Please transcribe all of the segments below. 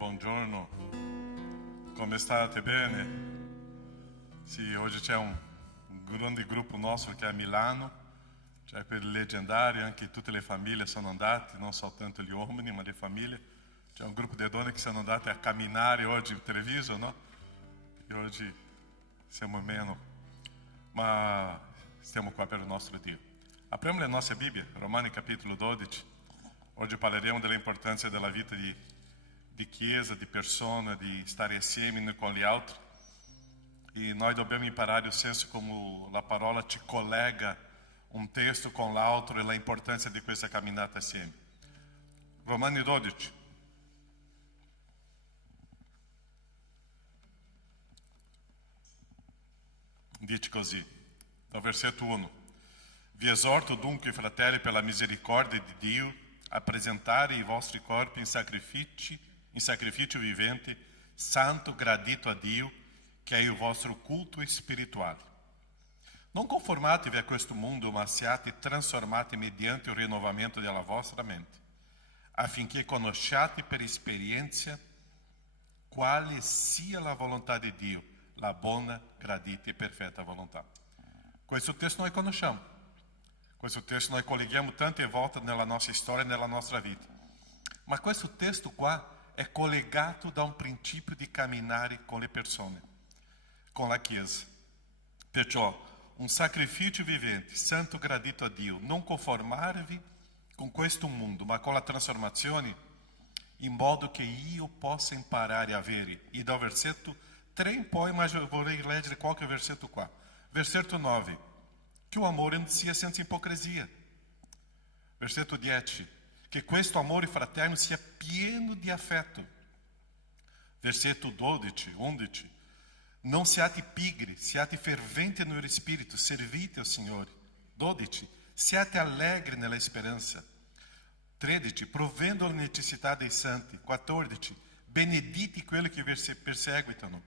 buongiorno. Come state? Bene? Sì, oggi c'è un grande gruppo nostro che è a Milano, c'è per i leggendari, anche tutte le famiglie sono andate, non soltanto gli uomini, ma le famiglie. C'è un gruppo di donne che sono andate a camminare oggi in Treviso, no? E oggi siamo meno, ma stiamo qua per il nostro Dio. Apriamo la nostra Bibbia, Romani capitolo 12. Oggi parleremo dell'importanza della vita di chiesa, di persona, di stare assieme con gli altri. E noi dobbiamo imparare il senso come la parola ci collega un testo con l'altro e l'importanza di questa camminata assieme. Romani 12. Dice così, dal versetto 1. Vi esorto dunque, fratelli, per la misericordia di Dio, a presentare i vostri corpi in sacrificio vivente, santo, gradito a Dio, che è il vostro culto spirituale. Non conformatevi a questo mondo, ma siate trasformati mediante il rinnovamento della vostra mente, affinché conosciate per esperienza quale sia la volontà di Dio, la buona, gradita e perfetta volontà. Questo testo noi conosciamo. Questo testo noi colleghiamo tante volte nella nostra storia e nella nostra vita. Ma questo testo qua è collegato da un principio di camminare con le persone, con la Chiesa. Perciò, un sacrificio vivente, santo, gradito a Dio. Non conformarvi con questo mondo, ma con la trasformazione, in modo che io possa imparare a avere. E dal versetto 3 in poi, mas vorrei leggere qualche versetto qua. Versetto 9. Che o amore non sia senza ipocrisia. Versetto 10. Che questo amore fraterno sia pieno di affetto. Versetto 12, 11. Non siate pigri, siate ferventi no Espírito, servite ao Signore. 12. Siate allegri nella speranza. 13. Provendo la necessità dei santi. 14. Benedite quelli che perseguitano.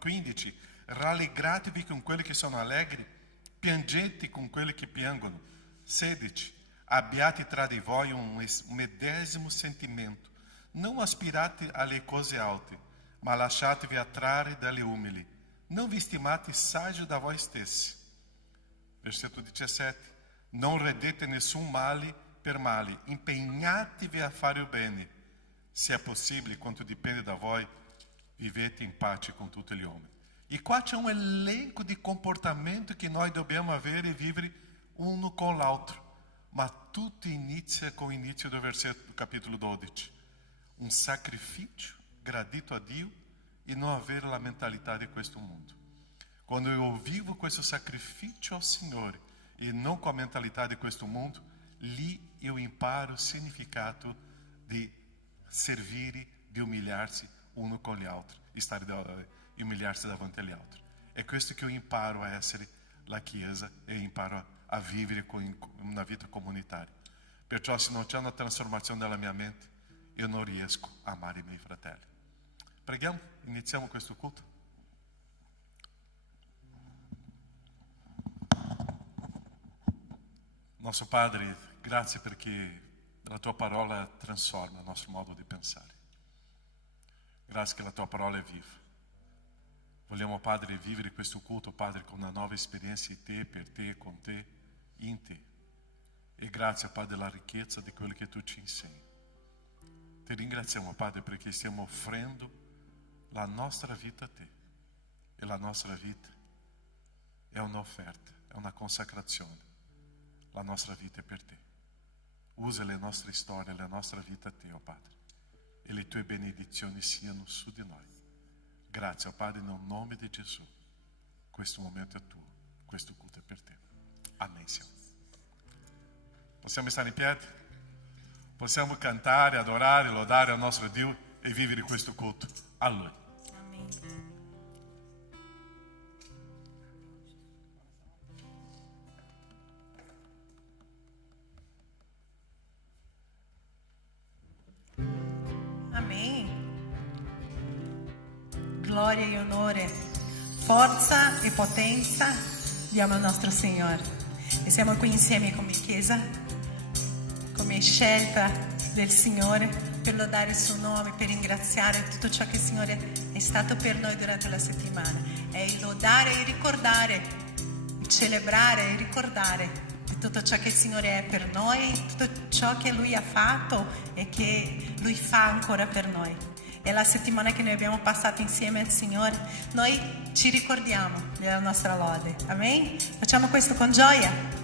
15. Rallegratevi con quelli che sono allegri. Piangete con quelli che piangono. 16. Abbiate tra di voi un medesimo sentimento. Non aspirate alle cose alte, ma lasciatevi attrarre dalle umili. Non vi stimate saggio da voi stessi. Versetto 17. Non redete nessun male per male. Impegnatevi a fare il bene. Se è possibile, quanto dipende da voi, vivete in pace con tutti gli uomini. E qua c'è un elenco di comportamento che noi dobbiamo avere e vivere uno con l'altro. Ma tutto inizia con l'inizio del versetto do capitolo 12. Un sacrificio gradito a Dio e non avere la mentalità di questo mondo. Quando io vivo questo sacrificio al Signore e non con la mentalità di questo mondo, lì io imparo il significato di servire, di umiliarsi uno con gli altri, e umiliarsi davanti agli altri. È questo che io imparo a essere la Chiesa e imparo a vivere una vita comunitaria. Perciò se non c'è una trasformazione della mia mente, io non riesco a amare i miei fratelli. Preghiamo, iniziamo questo culto. Nostro Padre, grazie perché la tua parola trasforma il nostro modo di pensare. Grazie che la tua parola è viva. Vogliamo, Padre, vivere questo culto, Padre, con una nuova esperienza in te, per te, con te, in te. E grazie, Padre, della ricchezza di quello che tu ci insegni. Ti ringraziamo, Padre, perché stiamo offrendo la nostra vita a te. E la nostra vita è un'offerta, è una consacrazione. La nostra vita è per te. Usa le nostre storie, la nostra vita a te, oh Padre. E le tue benedizioni siano su di noi. Grazie, oh Padre, nel nome di Gesù. Questo momento è tuo, questo culto è per te. Amen, Signore. Possiamo stare in piedi? Possiamo cantare, adorare, lodare al nostro Dio e vivere questo culto a Lui. Amen. Amém. Glória e onore, forza e potenza diamo al nostro Signore. E siamo qui insieme come Chiesa, come scelta del Signore, per lodare il suo nome, per ringraziare tutto ciò che il Signore è stato per noi durante la settimana. È il lodare e ricordare, il celebrare e ricordare di tutto ciò che il Signore è per noi, tutto ciò che Lui ha fatto e che Lui fa ancora per noi. E la settimana che noi abbiamo passato insieme al Signore, noi ci ricordiamo della nostra lode. Amen? Facciamo questo con gioia.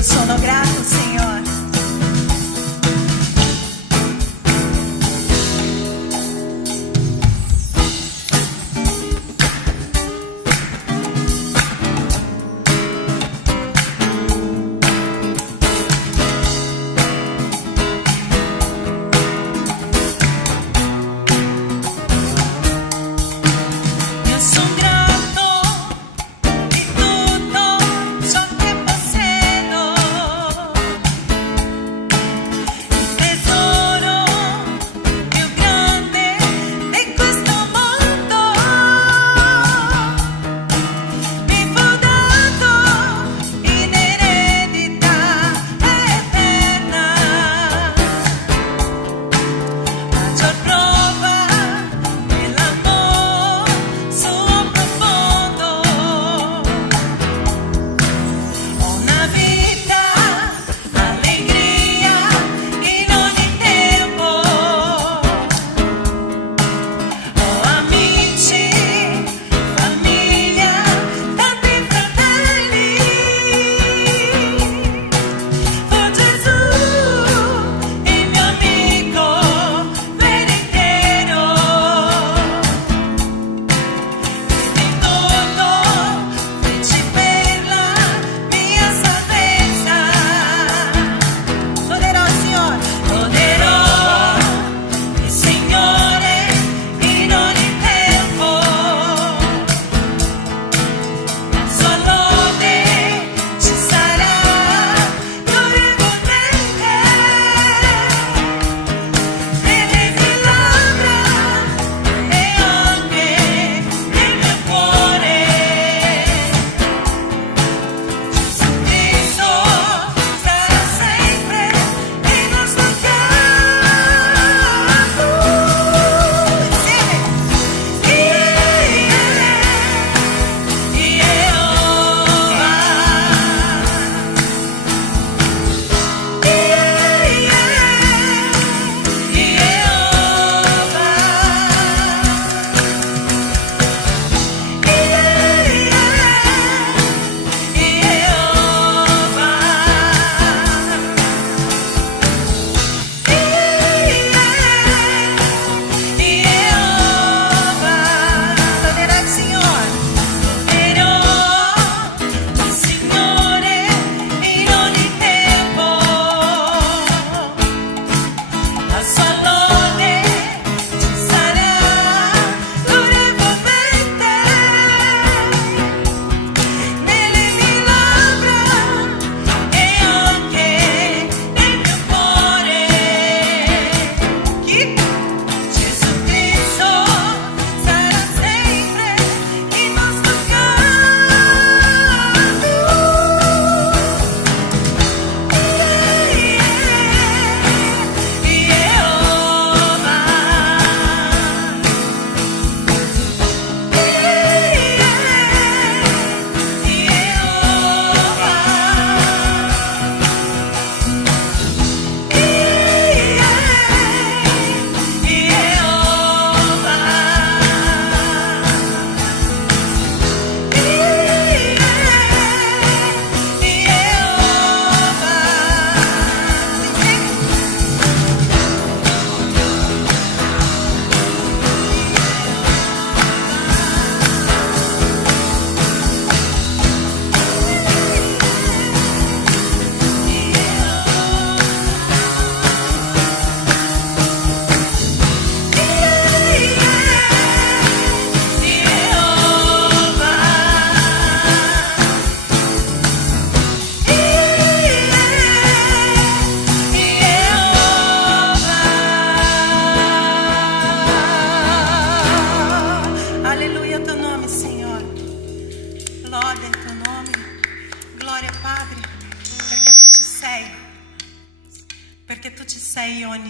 Io sono grato, Signore.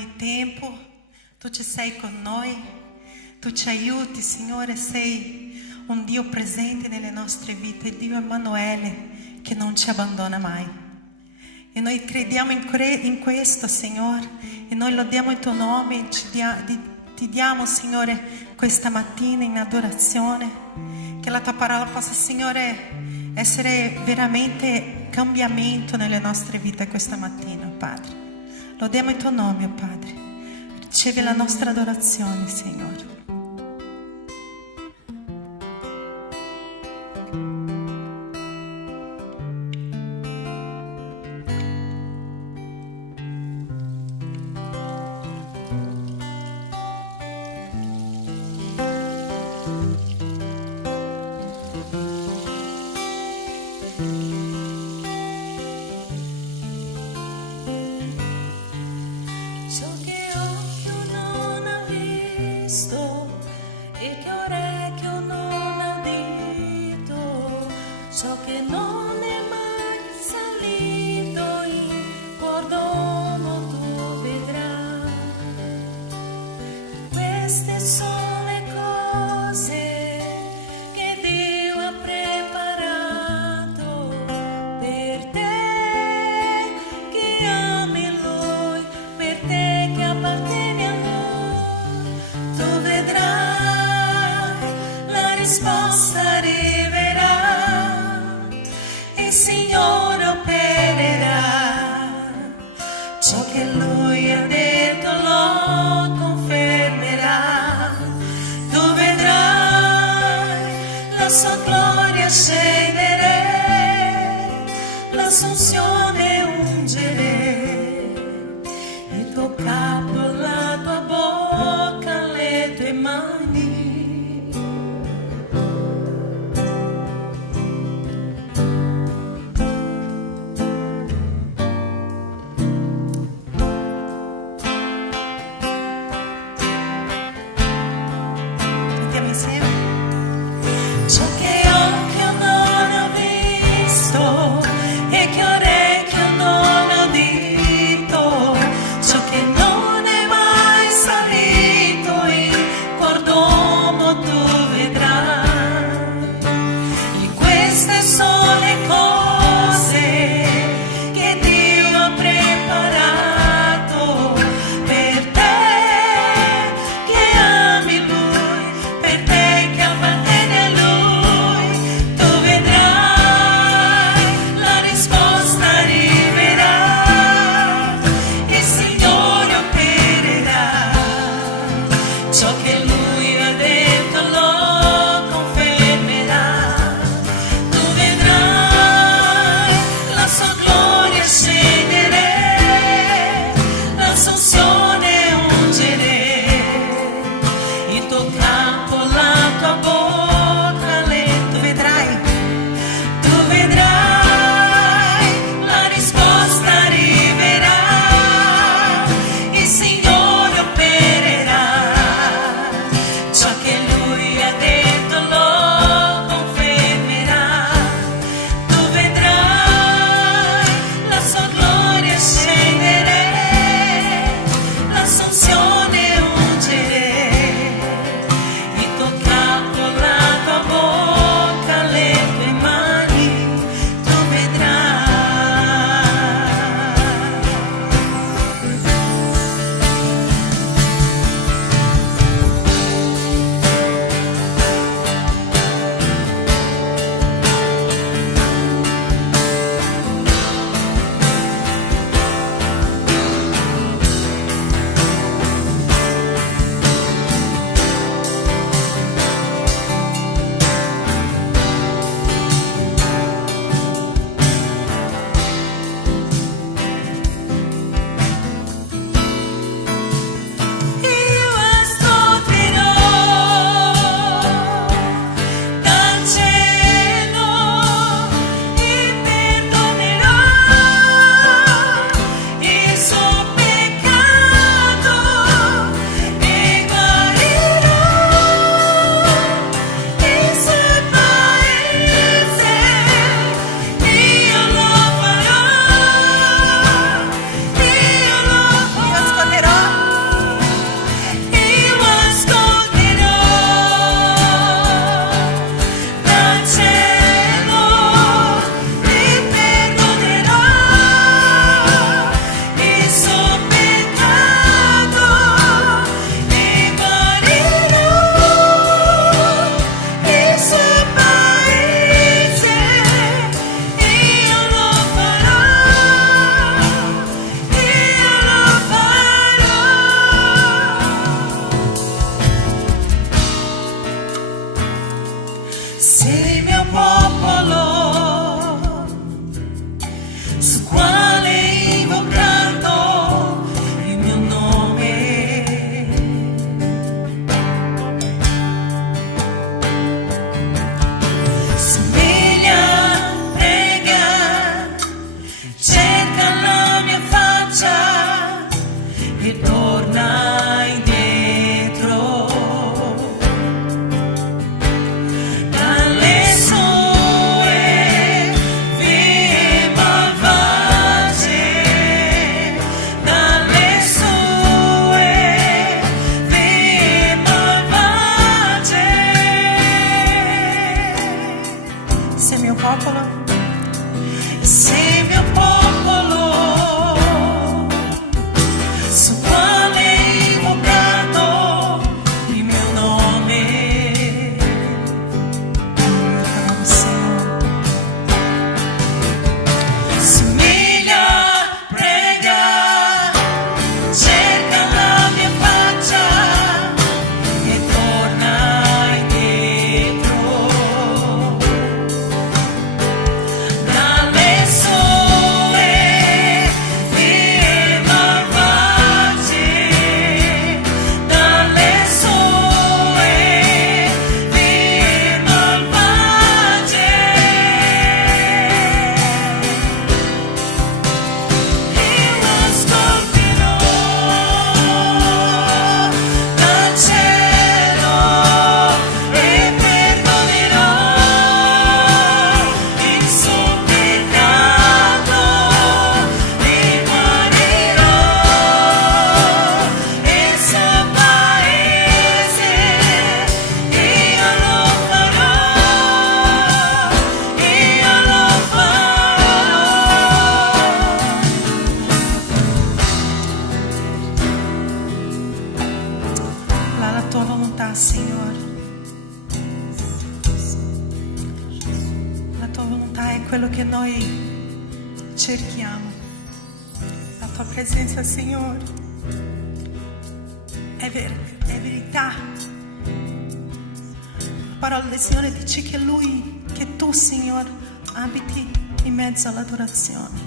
ogni tempo, tu ci sei con noi, tu ci aiuti, Signore, sei un Dio presente nelle nostre vite, Dio Emanuele che non ci abbandona mai. E noi crediamo in questo, Signore, e noi lodiamo il tuo nome, ti diamo, Signore, questa mattina in adorazione, che la tua parola possa, Signore, essere veramente cambiamento nelle nostre vite questa mattina, Padre. Lodiamo il tuo nome, oh Padre. Ricevi la nostra adorazione, Signore. Ciò che occhio non ha visto torna indietro. Dalle sue vie malvagie, dalle sue vie malvagie. Se mio popolo, se mio popolo, su quale è invocato il mio nome, somiglia, prega, cerca la mia faccia e torna indietro. Dalle sue vie malvagie, dalle sue vie malvagie. Io lo scolpirò dal cielo e perdonerò il suo peccato e guarirò il suo paese. Io lo farò, io lo farò. La tua volontà, Signore. La tua volontà è quello che noi cerchiamo. La tua presenza, Signore, è verità. La parola del Signore dice che che tu, Signore, abiti in mezzo all'adorazione.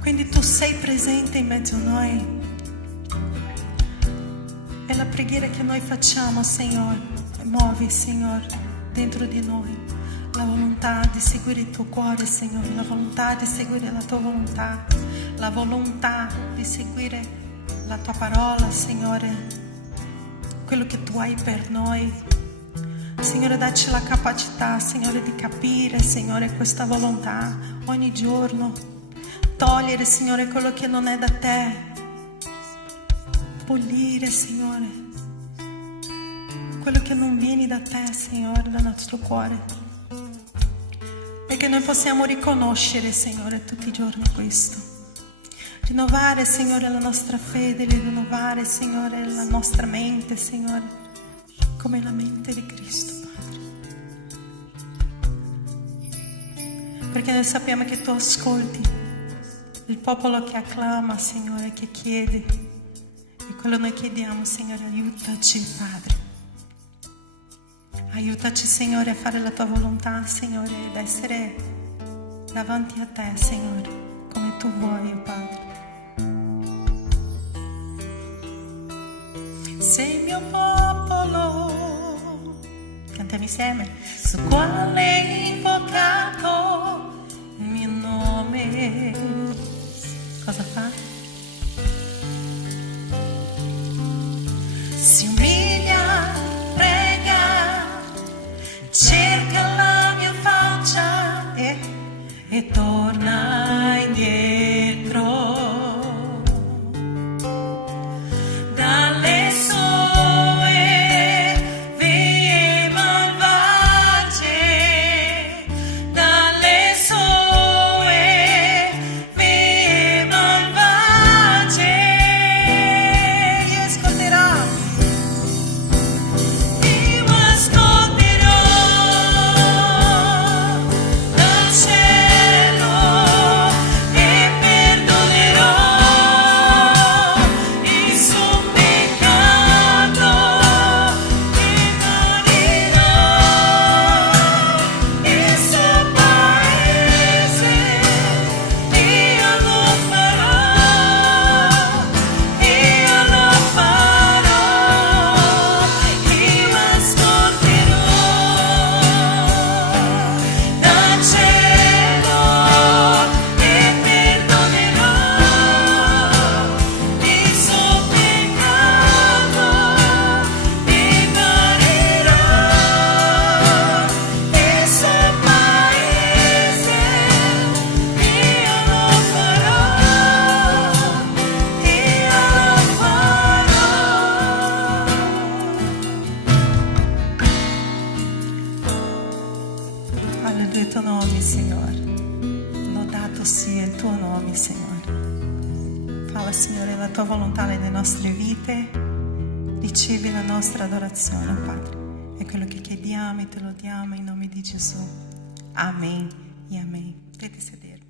Quindi tu sei presente in mezzo a noi. E la preghiera che noi facciamo, Signore, muovi, Signore, dentro di noi la volontà di seguire il tuo cuore, Signore, la volontà di seguire la tua volontà, la volontà di seguire la tua parola, Signore, quello che tu hai per noi. Signore, dacci la capacità, Signore, di capire, Signore, questa volontà ogni giorno. Togliere, Signore, quello che non è da te. Pulire, Signore, quello che non viene da te, Signore, dal nostro cuore. E che noi possiamo riconoscere, Signore, tutti i giorni questo. Rinnovare, Signore, la nostra fede, rinnovare, Signore, la nostra mente, Signore, come la mente di Cristo, Padre. Perché noi sappiamo che tu ascolti il popolo che acclama, Signore, che chiede. E quello noi chiediamo, Signore, aiutaci, Padre. Aiutaci, Signore, a fare la tua volontà, Signore, ed essere davanti a te, Signore, come tu vuoi, Padre. Sei mio popolo, cantiamo insieme, su quale è invocato il mio nome. Cosa fa? Si umilia, prega, cerca la mia faccia e torna indietro. Dalle sue vie malvagie, dalle sue vie malvagie. Io ascolterò. vite, ricevi la nostra adorazione, Padre. È quello che chiediamo e te lo diamo in nome di Gesù. Amen e amen. Potete sedervi.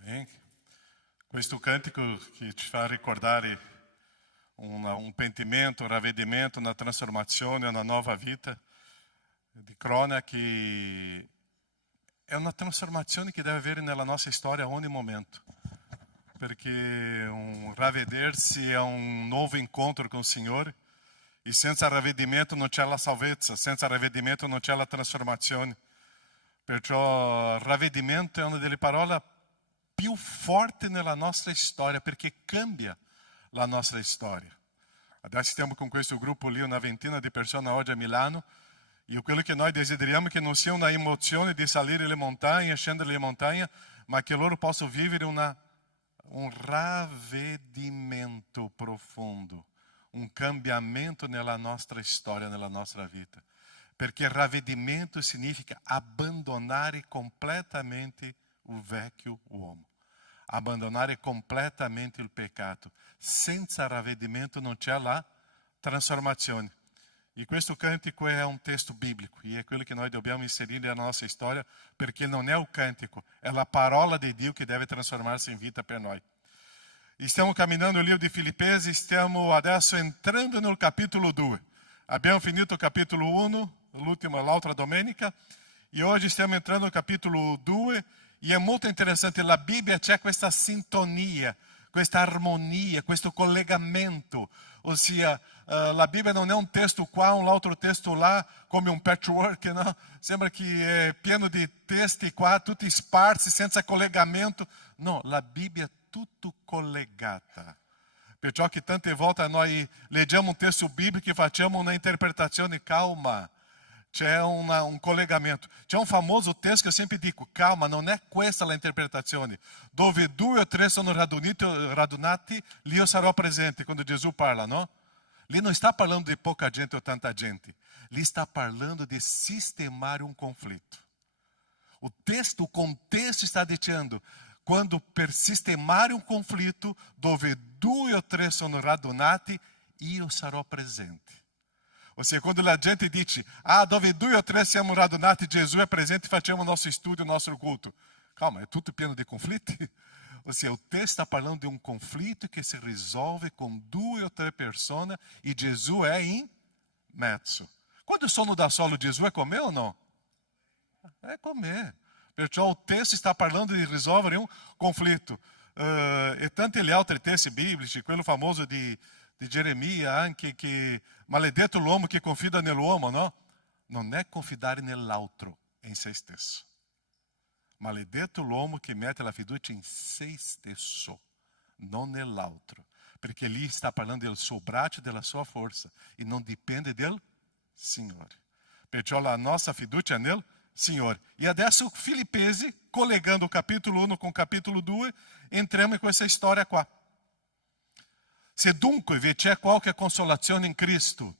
Bem, questo cantico che ci fa ricordare un pentimento, un ravvedimento, una trasformazione, una nuova vita di Crona, che è una trasformazione che deve avere nella nostra storia a ogni momento, perché un ravvedersi è un nuovo incontro con il Signore, e senza ravvedimento non c'è la salvezza, senza ravvedimento non c'è la trasformazione. Perciò ravvedimento è una delle parole più forti nella nostra storia, perché cambia la nostra storia. Adesso stiamo con questo gruppo lì, una ventina di persone oggi a Milano, e quello che noi desideriamo è che non sia una emozione di salire le montagne, scendere le montagne, ma che loro possano vivere un ravvedimento profondo, un cambiamento nella nostra storia, nella nostra vita. Perché ravvedimento significa abbandonare completamente il vecchio uomo, abbandonare completamente il peccato. Senza ravvedimento non c'è la trasformazione. E questo cantico è un testo biblico, e è quello che noi dobbiamo inserire nella nostra storia, perché non è il cantico, è la parola di Dio che deve trasformarsi in vita per noi. E stiamo camminando il libro di Filippesi, stiamo adesso entrando nel capitolo 2. Abbiamo finito il capitolo 1, l'altra domenica, e oggi stiamo entrando nel capitolo 2, e è molto interessante. La Bibbia c'è questa sintonia, questa armonia, questo collegamento. Ossia, la Bibbia non è un testo qua, un altro testo là, come un patchwork, no? Sembra che è pieno di testi qua, tutti sparsi, senza collegamento. No, la Bibbia è tutto collegata. Perciò che tante volte noi leggiamo un testo biblico e facciamo una interpretazione calma. C'è un collegamento. C'è un famoso testo che eu sempre dico, calma, non è questa la interpretazione. Dove 2 o 3 sono radunati, lì io sarò presente, quando Gesù parla, no? Lì non está parlando de pouca gente ou tanta gente. Lì está parlando de sistemar um conflito. O contexto está dizendo, quando per sistemare un conflitto, dove 2 o 3 sono radunati, io sarò presente. Ou seja, quando a gente diz, dove 2 o 3 siamo radunati, Jesus é presente e facciamo o nosso estudo, o nosso culto. Calma, é tudo pieno de conflito? Ou seja, o texto está falando de um conflito que se resolve com 2 ou 3 pessoas e Jesus é em mezzo. Quando o sono dá solo, Jesus é comer ou não? É comer. Perciò o texto está falando de resolvere um conflito. E tanto gli altri testi biblici, quello famoso di Geremia, anche che maledetto l'uomo che confida nell'uomo, no? Non è confidare nell'altro, è in se stesso. Maledetto l'uomo che mette la fiducia in se stesso, non nell'altro. Perché lì sta parlando del suo braccio e della sua forza, e non dipende del Signore. Perciò la nostra fiducia è nel Signore. E adesso Filippesi, collegando o capítulo 1 com o capítulo 2, entriamo in questa storia qua. Se dunque vi c'è qualche consolazione in Cristo,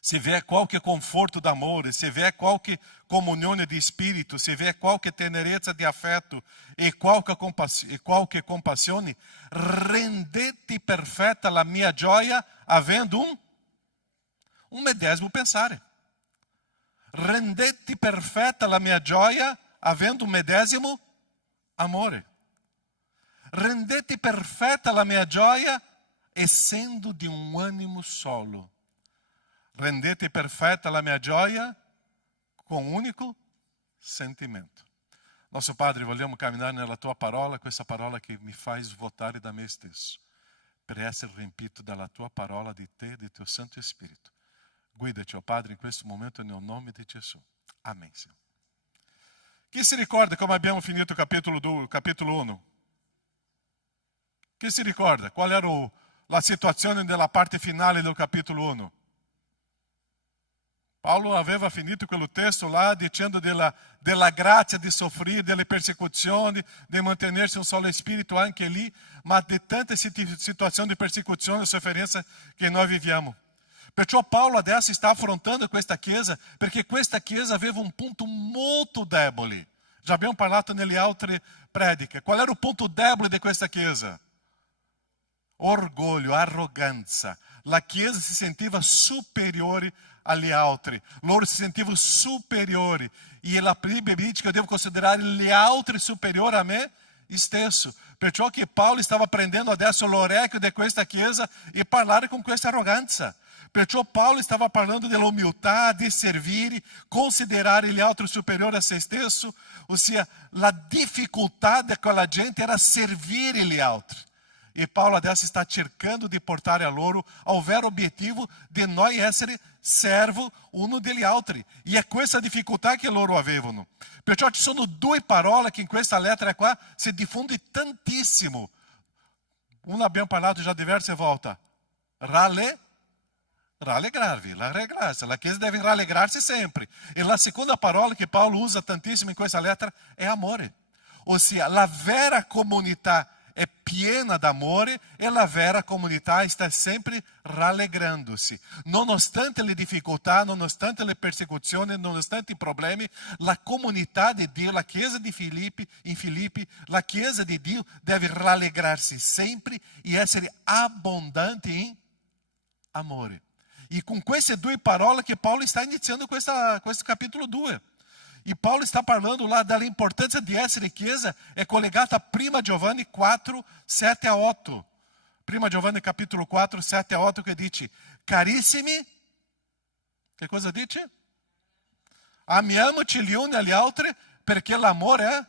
se vi è qualche conforto d'amore, se vi è qualche comunione di spirito, se vi è qualche tenerezza di affetto e qualche compassione, rendete perfetta la mia gioia avendo un medesimo pensare. Rendete perfetta la mia gioia avendo un medesimo amore. Rendete perfetta la mia gioia essendo di un animo solo. Rendete perfetta la mia gioia con un unico sentimento. Nostro Padre, vogliamo camminare nella tua parola, questa parola che mi fai svuotare da me stesso, per essere riempito dalla tua parola, di te e del tuo Santo Spirito. Guidaci, oh Padre, in questo momento nel nome di Gesù. Amen, Signore. Chi si ricorda come abbiamo finito il capitolo 1? Chi si ricorda? Qual era la situazione nella parte finale del capitolo 1? Paulo aveva finito quello testo là dicendo della grazia di soffrire, delle persecuzioni, di mantenersi un solo spirito anche lì, ma di tante situazioni di persecuzione e sofferenza che noi viviamo. Perciò Paulo adesso sta affrontando questa chiesa, perché questa chiesa aveva un punto molto debole. Já abbiamo parlato nelle altre prediche. Qual era o ponto debole di questa chiesa? Orgoglio, arroganza. La chiesa si sentiva superiore agli altri. Loro si sentivano superiori. E la Bibbia dice che eu devo considerare gli altri superiori a me stesso. Perciò che Paulo stava prendendo adesso l'orecchio di questa chiesa e parlare con questa arroganza. Perciò Paulo stava parlando della umiltà, di servire, considerare gli altri superiori a se stesso. Ossia, la difficoltà daquela gente era servire gli altri. E Paulo adesso sta cercando di portare a loro ao vero obiettivo di noi essere servo uno degli altri. E è questa difficoltà che loro avevano. Perciò ci sono due parole che in questa lettera qua si diffonde tantissimo. Una abbiamo parlato già diverse volte. Rallegrarvi, rallegrarsi. La chiesa deve rallegrarsi sempre. E la seconda parola che Paulo usa tantissimo in questa lettera è amore. Ossia, la vera comunità è piena d'amore e la vera comunità sta sempre rallegrandosi. Nonostante le difficoltà, nonostante le persecuzioni, nonostante i problemi, la comunità di Dio, la chiesa di Filippi, la chiesa di Dio deve rallegrarsi sempre e essere abbondante in amore. E com queste due parole che Paulo está iniziando questo capítulo 2. E Paulo está falando lá da importância de essere chiesa, é collegata a 1 Giovanni 4, 7 a 8. 1 Giovanni capítulo 4, 7 a 8 che dice: Carissimi, che cosa dice? Amiamoci gli uni agli altri perché l'amore è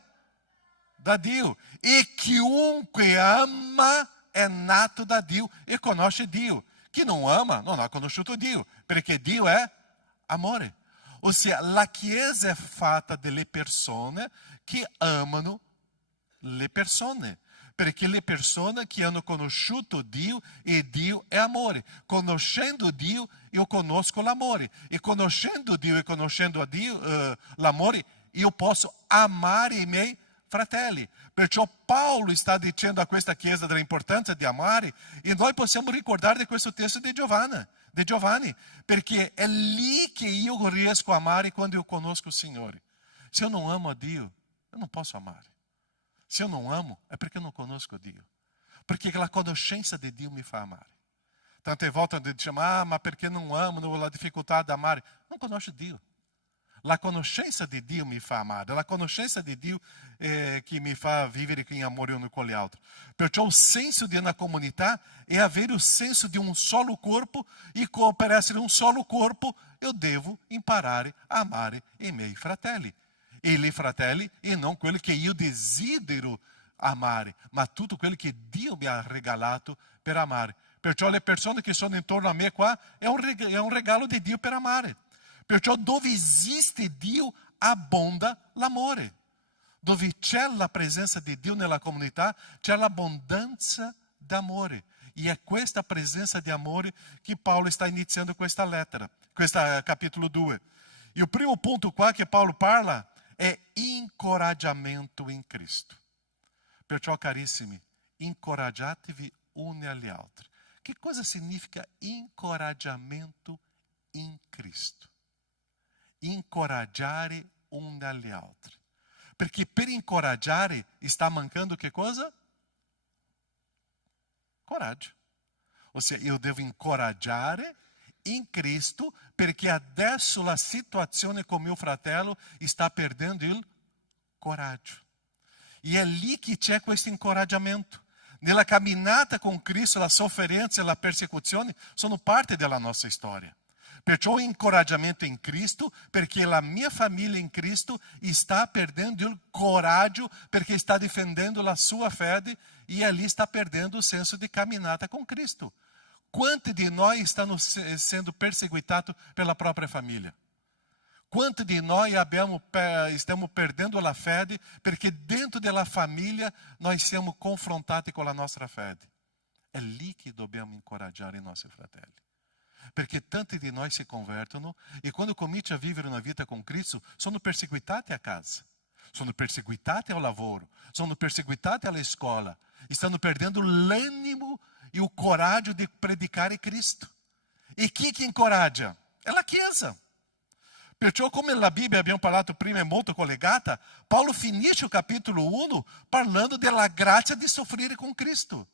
da Dio. E chiunque ama è nato da Dio e conosce Dio. Chi non ama non ha conosciuto Dio, perché Dio è amore. Ossia, la chiesa è fatta delle persone che amano le persone. Perché le persone che hanno conosciuto Dio e Dio è amore. Conoscendo Dio, io conosco l'amore. E conoscendo Dio e conoscendo a Dio, l'amore, io posso amare i miei fratelli. Perciò Paulo sta dicendo a questa chiesa dell'importanza di amare e noi possiamo ricordare di questo testo di Giovanni, perché è lì che io riesco a amare quando io conosco il Signore. Se eu não amo a Dio, eu não posso amare. Se eu não amo, é perché non conosco Dio. Perché la conoscenza di Dio mi fa amare. Tante volte diciamo, ma perché non amo, non ho la difficoltà di amare. Non conosco Dio. La conoscenza di Dio mi fa amare, la conoscenza di Dio che mi fa vivere in amore uno con gli altri. Perciò il senso di una comunità è avere il senso di un solo corpo e per essere un solo corpo io devo imparare a amare i miei fratelli. E i fratelli e non quelli che io desidero amare, ma tutto quello che Dio mi ha regalato per amare. Perciò le persone che sono intorno a me qua è un regalo di Dio per amare. Perciò dove esiste Dio abbonda l'amore. Dove c'è la presenza di Dio nella comunità, c'è l'abbondanza d'amore. E è questa presenza di amore che Paulo sta iniziando questa lettera, questo capítulo 2. E il primo punto qua che Paulo parla è incoraggiamento in Cristo. Perciò, carissimi, incoraggiatevi uni agli altri. Che cosa significa incoraggiamento in Cristo? Incoraggiare uni agli altri. Perché per incoraggiare sta mancando che cosa? Coraggio. Ossia, io devo incoraggiare in Cristo perché adesso la situazione con mio fratello sta perdendo il coraggio. E è lì che c'è questo incoraggiamento. Nella camminata con Cristo la sofferenza e la persecuzione sono parte della nostra storia. Perciò o incoraggiamento in Cristo, perché la mia famiglia in Cristo sta perdendo il coraggio, perché sta difendendo la sua fede e ali sta perdendo il senso di camminata con Cristo. Quanti di noi stanno sendo perseguitados pela própria família? Quanto di noi stiamo perdendo la fede perché dentro della famiglia noi siamo confrontati con la nostra fede. È lì che dobbiamo incoraggiare i nostri fratelli. Perché tanti di noi si convertono e quando cominciano a vivere una vita con Cristo sono perseguitati a casa, sono perseguitati ao lavoro, sono perseguitati alla scuola, stanno perdendo l'animo e o coraggio di predicare Cristo. E chi che incoraggia? È la Chiesa. Perciò, come la Bibbia abbiamo parlato prima è molto collegata, Paolo finisce il capitolo 1 parlando della grazia di soffrire con Cristo.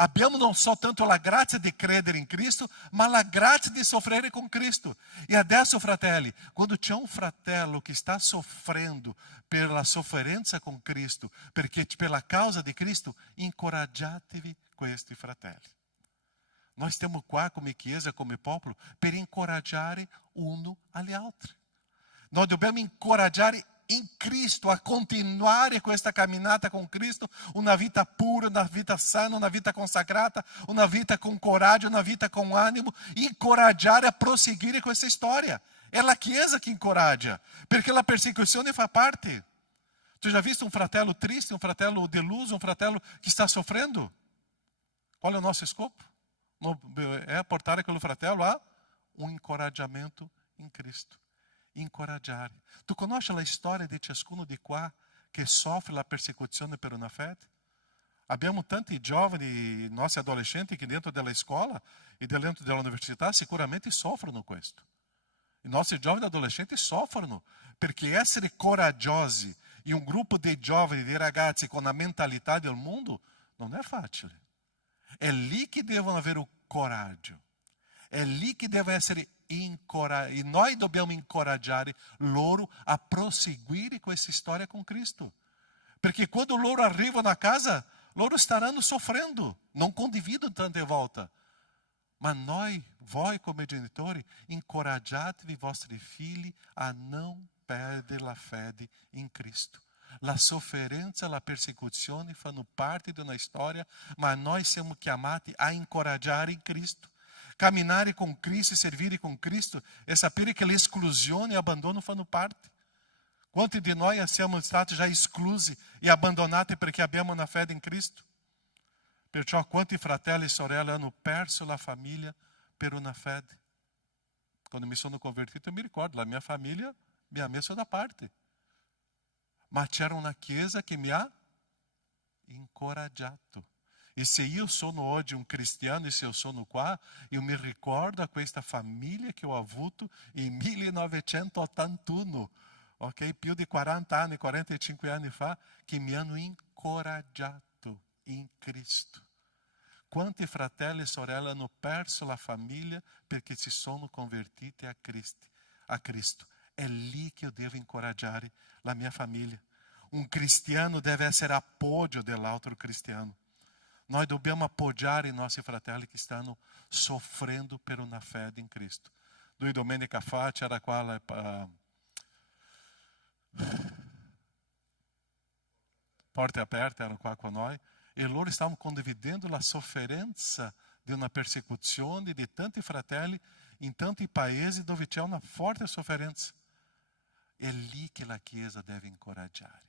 Abbiamo non soltanto la grazia di credere in Cristo, ma la grazia di soffrire con Cristo. E adesso, fratelli, quando c'è un fratello che sta soffrendo per la sofferenza con Cristo, perché per la causa di Cristo, incoraggiatevi questi fratelli. Noi stiamo qua come Chiesa, come popolo, per incoraggiare uno agli altri. Noi dobbiamo incoraggiare in Cristo a continuare questa camminata con Cristo, una vita pura, una vita sana, una vita consacrata, una vita con coraggio, una vita com ânimo, incoraggiare a prosseguire questa storia. È la Chiesa che incoraggia, perché la persecuzione fa parte. Tu já visto um fratello triste, um fratello deluso, um fratello que está sofrendo? Qual é o nosso escopo? É portare quello fratello a um encorajamento em Cristo. Incoraggiare. Tu conosci la storia di ciascuno di qua che soffre la persecuzione per una fede? Abbiamo tanti giovani, nostri adolescenti che dentro della scuola e dentro della università sicuramente soffrono questo. I nostri giovani adolescenti soffrono perché essere coraggiosi in un gruppo di giovani, di ragazzi con la mentalità del mondo non è facile. È lì che devono avere o coraggio. È lì che deve essere e noi dobbiamo incoraggiare loro a proseguire questa storia con Cristo. Perché quando loro arrivano a casa, loro staranno soffrendo, non condividono tante volte. Ma noi, voi come genitori, incoraggiatevi i vostri figli a non perdere la fede in Cristo. La sofferenza, la persecuzione fanno parte di una storia, ma noi siamo chiamati a incoraggiare in Cristo. Camminare con Cristo e servire con Cristo e sapere che l'esclusione e abbandono fanno parte. Quanti di noi siamo stati già esclusi e abbandonati perché abbiamo una fede in Cristo? Perciò quanti fratelli e sorelle hanno perso la famiglia per una fede? Quando mi sono convertito, mi ricordo, la mia famiglia mi ha messo da parte. Ma c'era una chiesa che mi ha incoraggiato. E se io sono oggi un cristiano e se io sono qua, io mi ricordo a questa famiglia che ho avuto in 1981, ok? Più di 40 anni, 45 anni fa, che mi hanno incoraggiato in Cristo. Quanti fratelli e sorelle hanno perso la famiglia perché si sono convertiti a Cristo. È lì che io devo incoraggiare la mia famiglia. Un cristiano deve essere appoggio dell'altro cristiano. Noi dobbiamo appoggiare i nostri fratelli che stanno soffrendo per una fede in Cristo. 2 domenica fa c'era qua Porte Aperte, erano qua con noi, e loro stavano condividendo la sofferenza di una persecuzione di tanti fratelli in tanti paesi dove c'è una forte sofferenza. È lì che la Chiesa deve incoraggiare.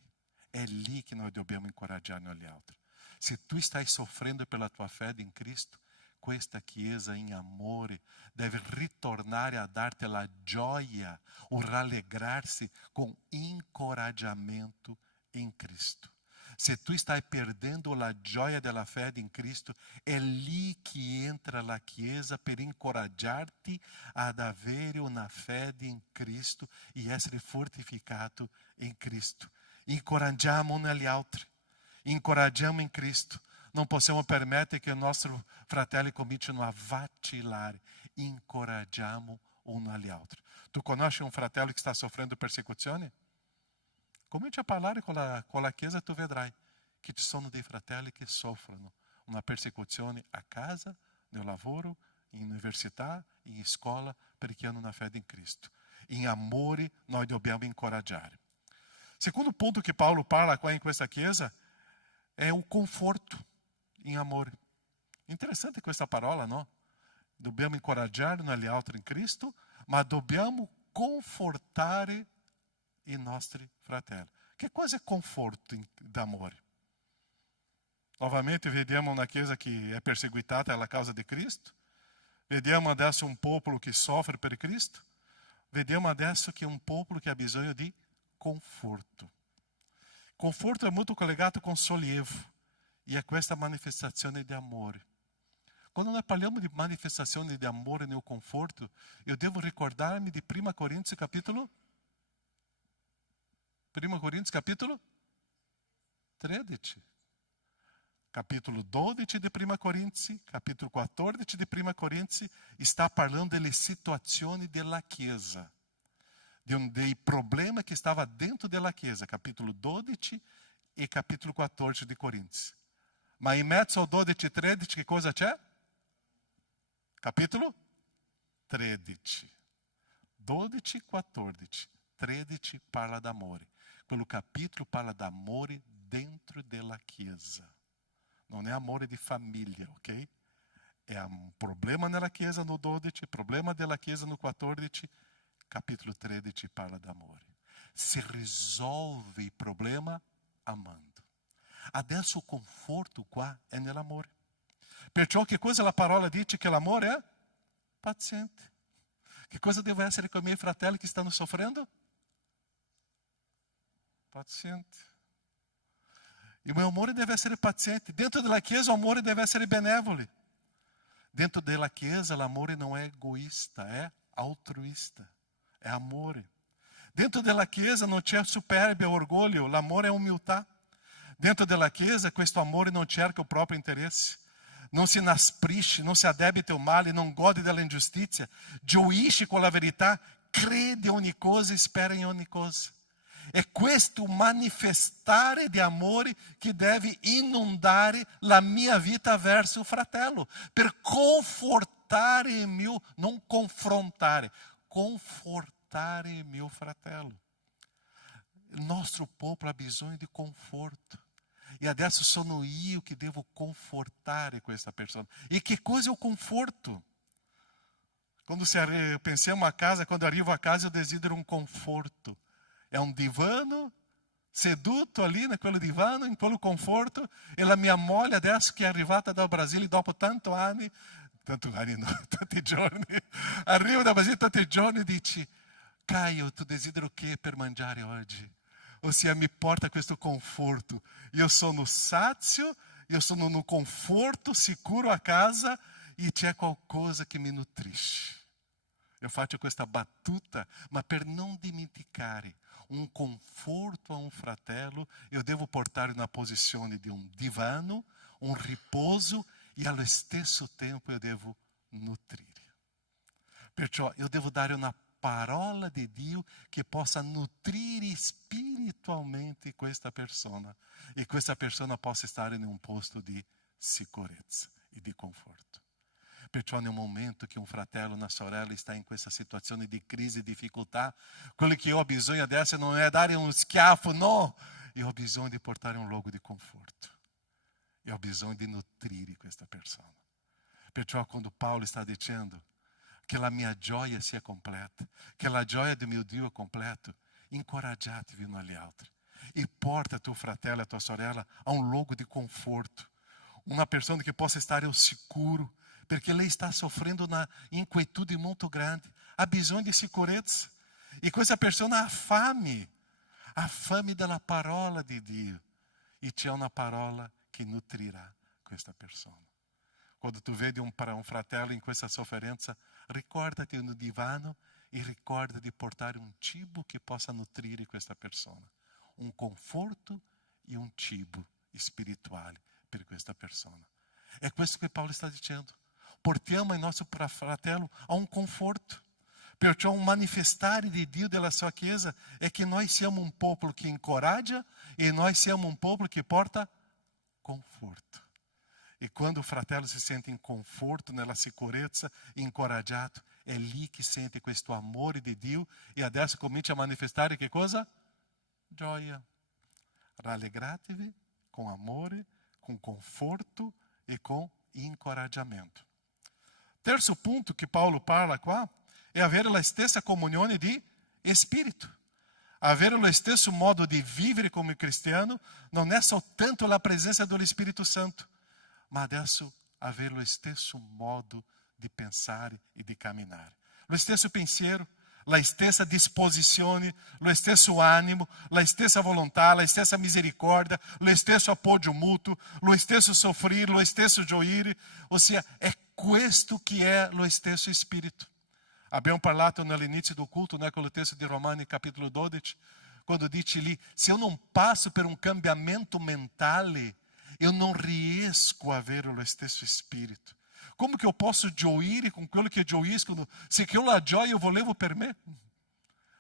È lì che noi dobbiamo incoraggiare gli altri. Se tu stai soffrendo pela tua fede in Cristo, questa Chiesa in amore deve ritornare a dar-te la gioia, o rallegrar-se com incoraggiamento in Cristo. Se tu stai perdendo la gioia della fede in Cristo, è lì che entra la Chiesa per incoraggiarti ad avere una fede in Cristo e essere fortificato in Cristo. Incoraggiamo uns agli altri. Incoraggiamo in Cristo. Non possiamo permettere che i nostri fratelli cominciano a vacillare. Incoraggiamo uno agli altri. Tu conosci un fratello che sta soffrendo persecuzione? Comincia a parlare con la Chiesa e tu vedrai che ci sono dei fratelli che soffrono una persecuzione a casa, nel lavoro, in università, in scuola, perché hanno una fede in Cristo. In amore noi dobbiamo incoraggiare. Secondo ponto che Paulo parla qua in questa Chiesa è o conforto in amore. Interessante questa parola, no? Dobbiamo incoraggiare gli altri in Cristo, ma dobbiamo confortare i nostri fratelli. Che cosa è conforto d'amore? Novamente vediamo una chiesa che è perseguitata alla causa di Cristo. Vediamo adesso un popolo che soffre per Cristo. Vediamo adesso che è un popolo che ha bisogno di conforto. Conforto è molto collegato con sollievo. E è questa manifestazione di amore. Quando noi parliamo di manifestazione di amore nel conforto, eu devo ricordarmi di 1 Coríntios capítulo 13. Capítulo 12 di 1 Coríntios, capítulo 14 di 1 Coríntios, está parlando delle situazioni della Chiesa, dei problemi che stava dentro della Chiesa, capítulo 12 e capítulo 14 di Coríntios. Ma in mezzo al 12 e 13 che cosa c'è? Capítulo 13. 12, 14. 13 parla d'amore. Quello capítulo parla d'amore dentro della Chiesa. Non è amore di famiglia, ok? È un problema nella Chiesa no 12, problema della Chiesa no 14, capítulo 13 parla d'amore. Si risolve il problema amando. Adesso o conforto qua è nell'amore. Perciò che cosa la parola dice? Che l'amore è paziente. Che cosa deve essere con i miei fratelli che stanno soffrendo? Paziente. E o meu amore deve essere paziente. Dentro della Chiesa o amore deve essere benevolo. Dentro della Chiesa l'amore non è egoista, è altruista. È amore. Dentro della Chiesa non c'è superbia o orgoglio, l'amore è umiltà. Dentro della Chiesa questo amore non cerca o proprio interesse. Non si inasprisce, non si addebita o male, non gode della ingiustizia, gioisce con la verità, crede in ogni cosa e spera in ogni cosa. È questo manifestare di amore che deve inondare la mia vita verso il fratello, per confortare il mio, non confrontare, confortare il mio fratello. Il nostro popolo ha bisogno di conforto. E adesso sono io che devo confortare questa persona. E che cosa é o conforto? Quando pensiamo a casa, quando arrivo a casa eu desidero um conforto. É um divano, seduto ali naquele divano, in quello conforto, e la mia moglie adesso che è arrivata dal Brasile dopo tanti giorni, arriva dal Brasile tanti giorni e dice: Caio, tu desidero che per mangiare oggi? Ossia mi porta questo conforto. Io sono sazio, io sono no conforto, sicuro a casa e c'è qualcosa che mi nutrisce. Eu faccio questa battuta, ma per non dimenticare un conforto a un fratello, eu devo portare na posizione di un divano, un riposo e allo stesso tempo eu devo nutrire. Perciò eu devo dare una parola di Dio che possa nutrire spiritualmente questa persona e questa persona possa stare in un posto di sicurezza e di conforto. Perciò nel momento che un fratello, una sorella sta in questa situazione di crisi e difficoltà, quello che io ho bisogno adesso non è dare un schiaffo, no! Io ho bisogno di portare un luogo di conforto. Io ho bisogno di nutrire questa persona. Perciò quando Paolo sta dicendo che la mia gioia sia completa, che la gioia del mio Dio è completo, incoraggiatevi uno agli altri e porta tuo fratello e tua sorella a un luogo di conforto, una persona che possa stare al sicuro, perché lei sta soffrendo una inquietude molto grande, ha bisogno di sicurezza e questa persona ha fame della parola di Dio e c'è una parola che nutrirà questa persona. Quando tu vedi un fratello in questa sofferenza, ricordati no divano e ricorda di portare un cibo che possa nutrire questa persona. Un conforto e un cibo spirituale per questa persona. È questo che Paolo sta dicendo. Portiamo il nostro fratello a un conforto. Perciò un manifestare di Dio della sua Chiesa è che noi siamo un popolo che incoraggia e noi siamo un popolo che porta conforto. E quando o fratello si sente in conforto, nella sicurezza, incoraggiato, è lì che sente questo amore di Dio e adesso comincia a manifestare che cosa? Gioia. Rallegratevi con amore, com conforto e com incoraggiamento. Terzo ponto que Paulo parla qua è avere la stessa comunione di spirito. Avere lo stesso modo di vivere come cristiano non è soltanto la presenza dello Spirito Santo, ma adesso avere lo stesso modo di pensare e di camminare. Lo stesso pensiero, la stessa disposizione, lo stesso animo, la stessa volontà, la stessa misericordia, lo stesso appoggio mutuo, lo stesso soffrire, lo stesso gioire. Ossia, è questo che è lo stesso Spirito. Abbiamo parlato nell'inizio do culto, con il testo di Romani capitolo 12, quando dice lì, se io non passo per un cambiamento mentale, io non riesco a avere lo stesso Spirito. Como que eu posso gioire com quello che gioisco se che io la gioia io volevo per me?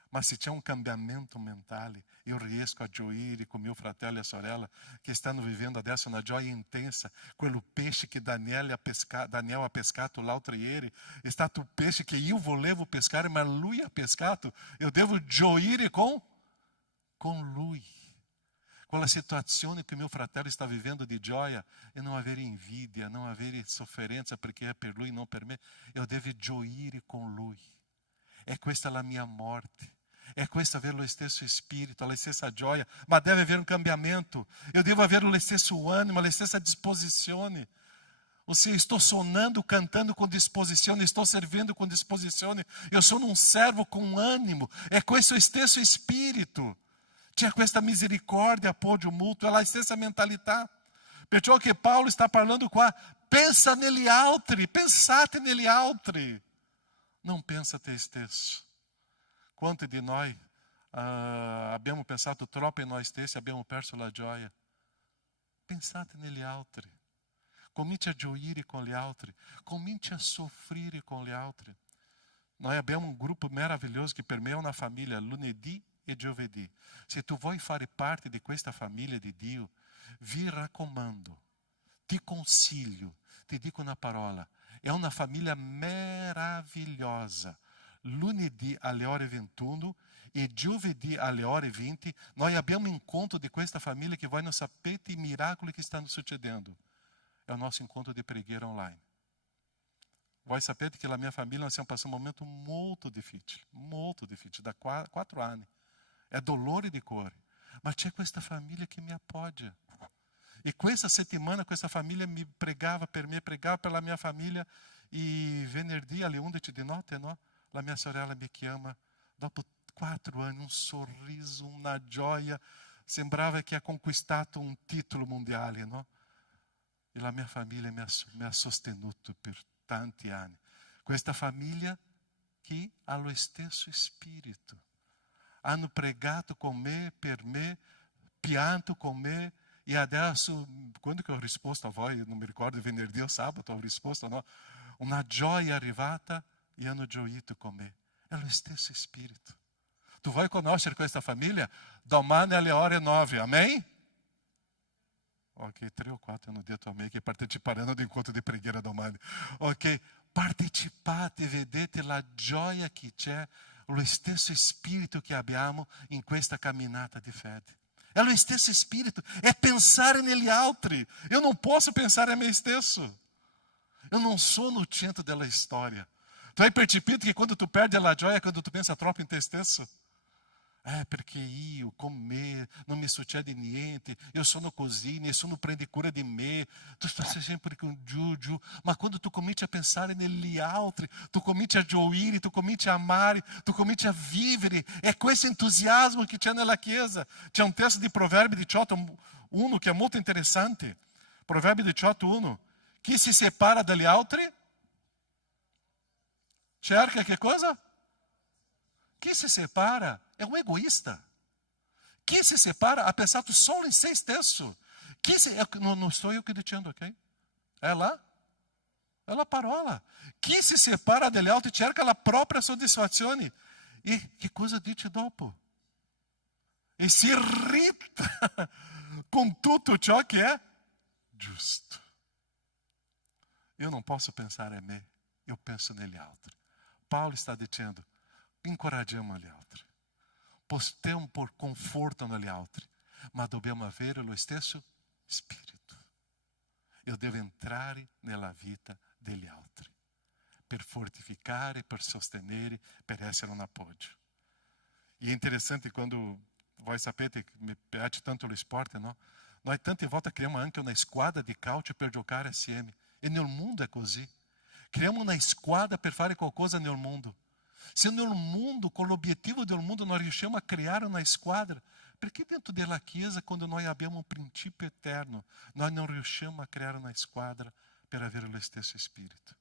Ma se c'è un cambiamento mentale, io riesco a gioire con mio fratello e sorella che stanno vivendo adesso una gioia intensa. Quello pesce che Daniel ha pescato l'altro ieri è stato un pesce che io volevo pescare, ma lui ha pescato. Io devo gioire con lui. Quella situazione che mio fratello sta vivendo di gioia e non avere invidia, non avere sofferenza perché è per lui, non per me. Io devo gioire con lui. È questa la mia morte. È questo avere lo stesso spirito, la stessa gioia, ma deve haver um cambiamento. Eu devo avere lo stesso ânimo, la stessa disposizione. Ou seja, estou sonando, cantando com disposizione, estou servindo com disposizione. Eu sono un servo com ânimo. È questo stesso spirito. C'è questa misericordia, appoggio mutuo, è la stessa mentalità. Perciò che Paolo sta parlando qua, pensa negli altri, pensate negli altri. Non pensa a te stesso. Quanti di noi abbiamo pensato troppo in noi stessi, abbiamo perso la gioia? Pensate negli altri. Cominci a gioire con gli altri. Cominci a soffrire con gli altri. Noi abbiamo un gruppo meraviglioso che per me è una famiglia, lunedì e giovedì. Se tu vuoi fare parte di questa famiglia di Dio, vi raccomando, ti consiglio, ti dico una parola, è una famiglia meravigliosa. Lunedì alle ore 21 e giovedì alle ore 20 noi abbiamo un incontro di questa famiglia che voi non sapete i miracoli che stanno succedendo. È il nostro incontro di preghiera online. Voi sapete che la mia famiglia nós stiamo passando un momento molto difficile, da 4 anni. È dolore di cuore. Ma c'è questa famiglia che mi appoggia. E questa settimana questa famiglia mi pregava per me, pregava per la mia famiglia. E venerdì alle 11 di notte, no? La mia sorella mi chiama, dopo 4 anni, un sorriso, una gioia, sembrava che ha conquistato un titolo mondiale, no? E la mia famiglia mi ha sostenuto per tanti anni. Questa famiglia che ha lo stesso spirito. Hanno pregato con me, per me, pianto con me, e adesso, quando che ho risposto a voi, non mi ricordo, venerdì o sabato, ho risposto, no? Una gioia arrivata e hanno gioito con me. È lo stesso spirito. Tu vuoi conoscere questa famiglia? Domani alle ore 9, amém? Ok, 3 o 4 hanno detto amém, che parteciperanno all'incontro di preghiera domani. Ok, partecipate, vedete la gioia che c'è, lo stesso spirito che abbiamo in questa camminata di fede. È lo stesso spirito, è pensare negli altri. Io non posso pensare a me stesso. Io non sono il centro della storia. Tu hai percepito che quando tu perdi la gioia è quando tu pensa troppo in te stesso? Perché io con me non mi succede niente, io sono così, nessuno prende cura di me, tu stai sempre con giù. Ma quando tu cominci a pensare negli altri, tu cominci a gioire, tu cominci a amare, tu cominci a vivere, è questo entusiasmo che c'è nella Chiesa. C'è un testo di Proverbi 18:1 che è molto interessante. Proverbi 18:1. Chi si separa dagli altri cerca che cosa? Chi si separa é um egoísta. Quem se separa ha pensato solo em se stesso. Não estou eu que dicendo, ok? É la parola. Chi si separa dagli altri cerca la propria soddisfazione. E che cosa dice dopo? E si irrita con tutto ciò che è giusto. Io non posso pensare a me, io penso negli altri. Paulo sta dicendo, incoraggiamo gli altri. Possiamo por conforto negli altri, ma dobbiamo avere lo stesso spirito. Io devo entrare nella vita degli altri. per fortificare, per sostenere, per essere un appoggio. E è interessante quando voi sapete che mi piace tanto lo sport, no? Noi tante volte creiamo anche una squadra di calcio per giocare assieme. E nel mondo è così. Creiamo una squadra per fare qualcosa nel mondo. Se nel mondo, con l'obiettivo del mondo, noi riusciamo a creare una squadra, perché dentro della Chiesa, quando noi abbiamo un principio eterno, noi non riusciamo a creare una squadra per avere lo stesso spirito?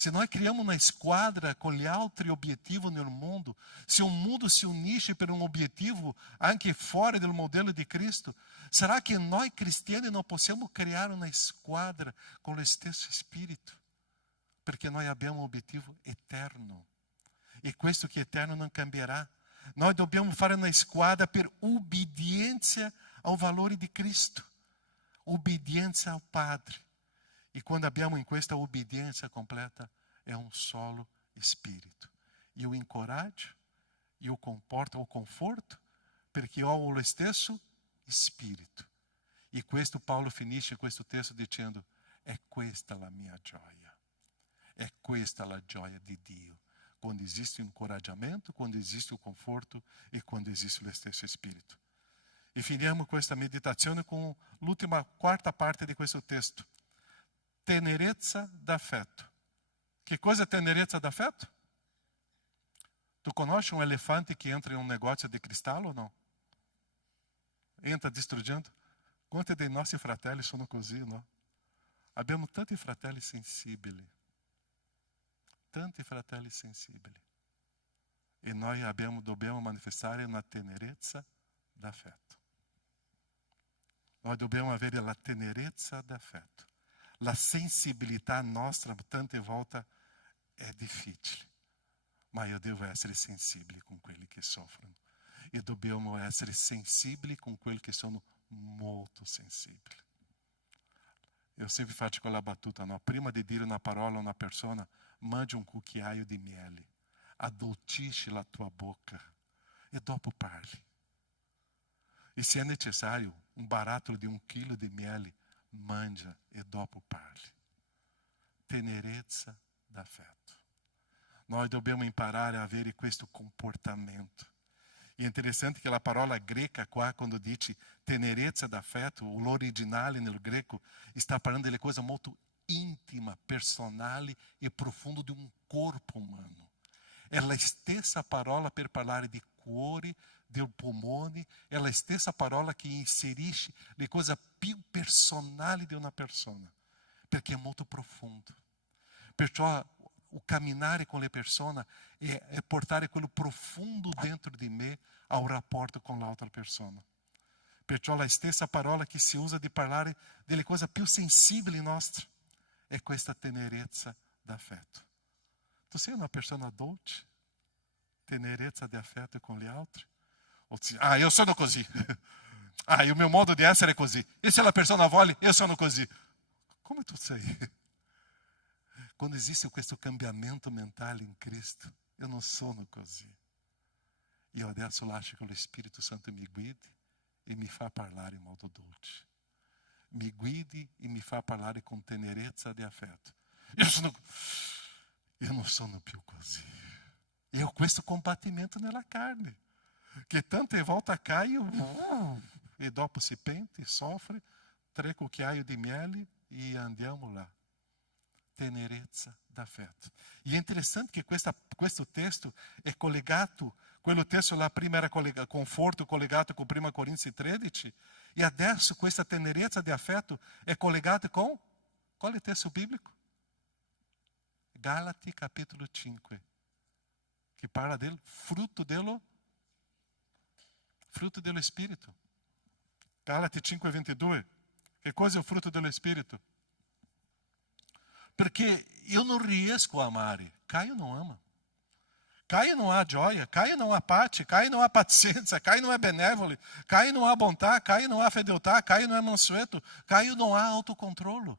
Se noi creiamo una squadra con gli altri obiettivi nel mondo, se un mondo si unisce per un obiettivo anche fuori del modello di Cristo, sarà che noi cristiani non possiamo creare una squadra con lo stesso spirito? Perché noi abbiamo un obiettivo eterno. E questo che è eterno non cambierà. Noi dobbiamo fare una squadra per obbedienza ao valore di Cristo. Obbedienza ao Padre. E quando abbiamo in questa obbedienza completa, è un solo spirito. Io incoraggio, io comporto o conforto, perché ho lo stesso spirito. E questo Paolo finisce questo testo dicendo: è questa la mia gioia. È questa la gioia di Dio. Quando esiste o incoraggiamento, quando esiste o conforto e quando esiste lo stesso spirito. E finiamo questa meditazione com l'ultima quarta parte di questo testo. Tenerezza d'affetto. Che cosa è tenerezza d'affetto? Tu conosci um elefante que entra em um negócio de cristal ou não? Entra distruggendo. Quanti dei nostri fratelli sono così, no? Abbiamo tanti fratelli sensibili. Tanti fratelli sensibili. E noi dobbiamo manifestare una tenerezza d'affetto. Noi dobbiamo avere la tenerezza d'affetto. La sensibilità nostra tante volte è difficile, ma io devo essere sensibile con quelli che soffrono. E dobbiamo essere sensibili con quelli che sono molto sensibili. Eu sempre faccio quella battuta, no? Prima di dire una parola a una persona, mande un cucchiaio di miele, addolcisci la tua bocca e dopo parli. E se è necessario, un barattolo di 1 chilo di miele, mangia e dopo parli. Tenerezza d'affetto. Noi dobbiamo imparare a avere questo comportamento. E è interessante che la parola greca qua, quando dice tenerezza d'affetto, l'originale nel greco, sta parlando delle cose molto íntima, personali e profundo di un corpo umano. È la stessa parola per parlare di cuore, del polmone, è la stessa parola che inserisce le cose più personali di una persona, perché è molto profondo. Perciò o camminare con le persone è portare quello profondo dentro di me ao rapporto con l'altra persona. Perciò la stessa parola che si usa di parlare delle cose più sensibili nostre è questa tenerezza d'affetto. Tu sei una persona dolce? Tenerezza di affetto con gli altri? O dici, io sono così. Il mio modo di essere è così. E se la persona vuole, io sono così. Come tu sei? Quando esiste questo cambiamento mentale in Cristo, io non sono così. Io adesso lascio che lo Spirito Santo mi guidi e mi fa parlare in modo dolce. Mi guidi e mi fa parlare con tenerezza di affetto. Io non sono più così. E ho questo combattimento nella carne, che tante volte caio e dopo si pente, soffre, 3 cucchiai di miele e andiamo là. Tenerezza d'affetto. E è interessante che questo testo è collegato, quello testo là prima era conforto collegato con 1 Corinzi 13, e adesso questa tenerezza di affetto è collegata con quale testo biblico? Galati capitolo 5, che parla del frutto dello Spirito. Galati 5:22. Che cosa è il frutto dello Spirito? Perché io non riesco a amare. Caio non ama. Caio non ha gioia, Caio non ha pace, Caio non ha pazienza, Caio non è benevolo, Caio non ha bontà, Caio non ha fedeltà, Caio non è mansueto, Caio non ha autocontrollo.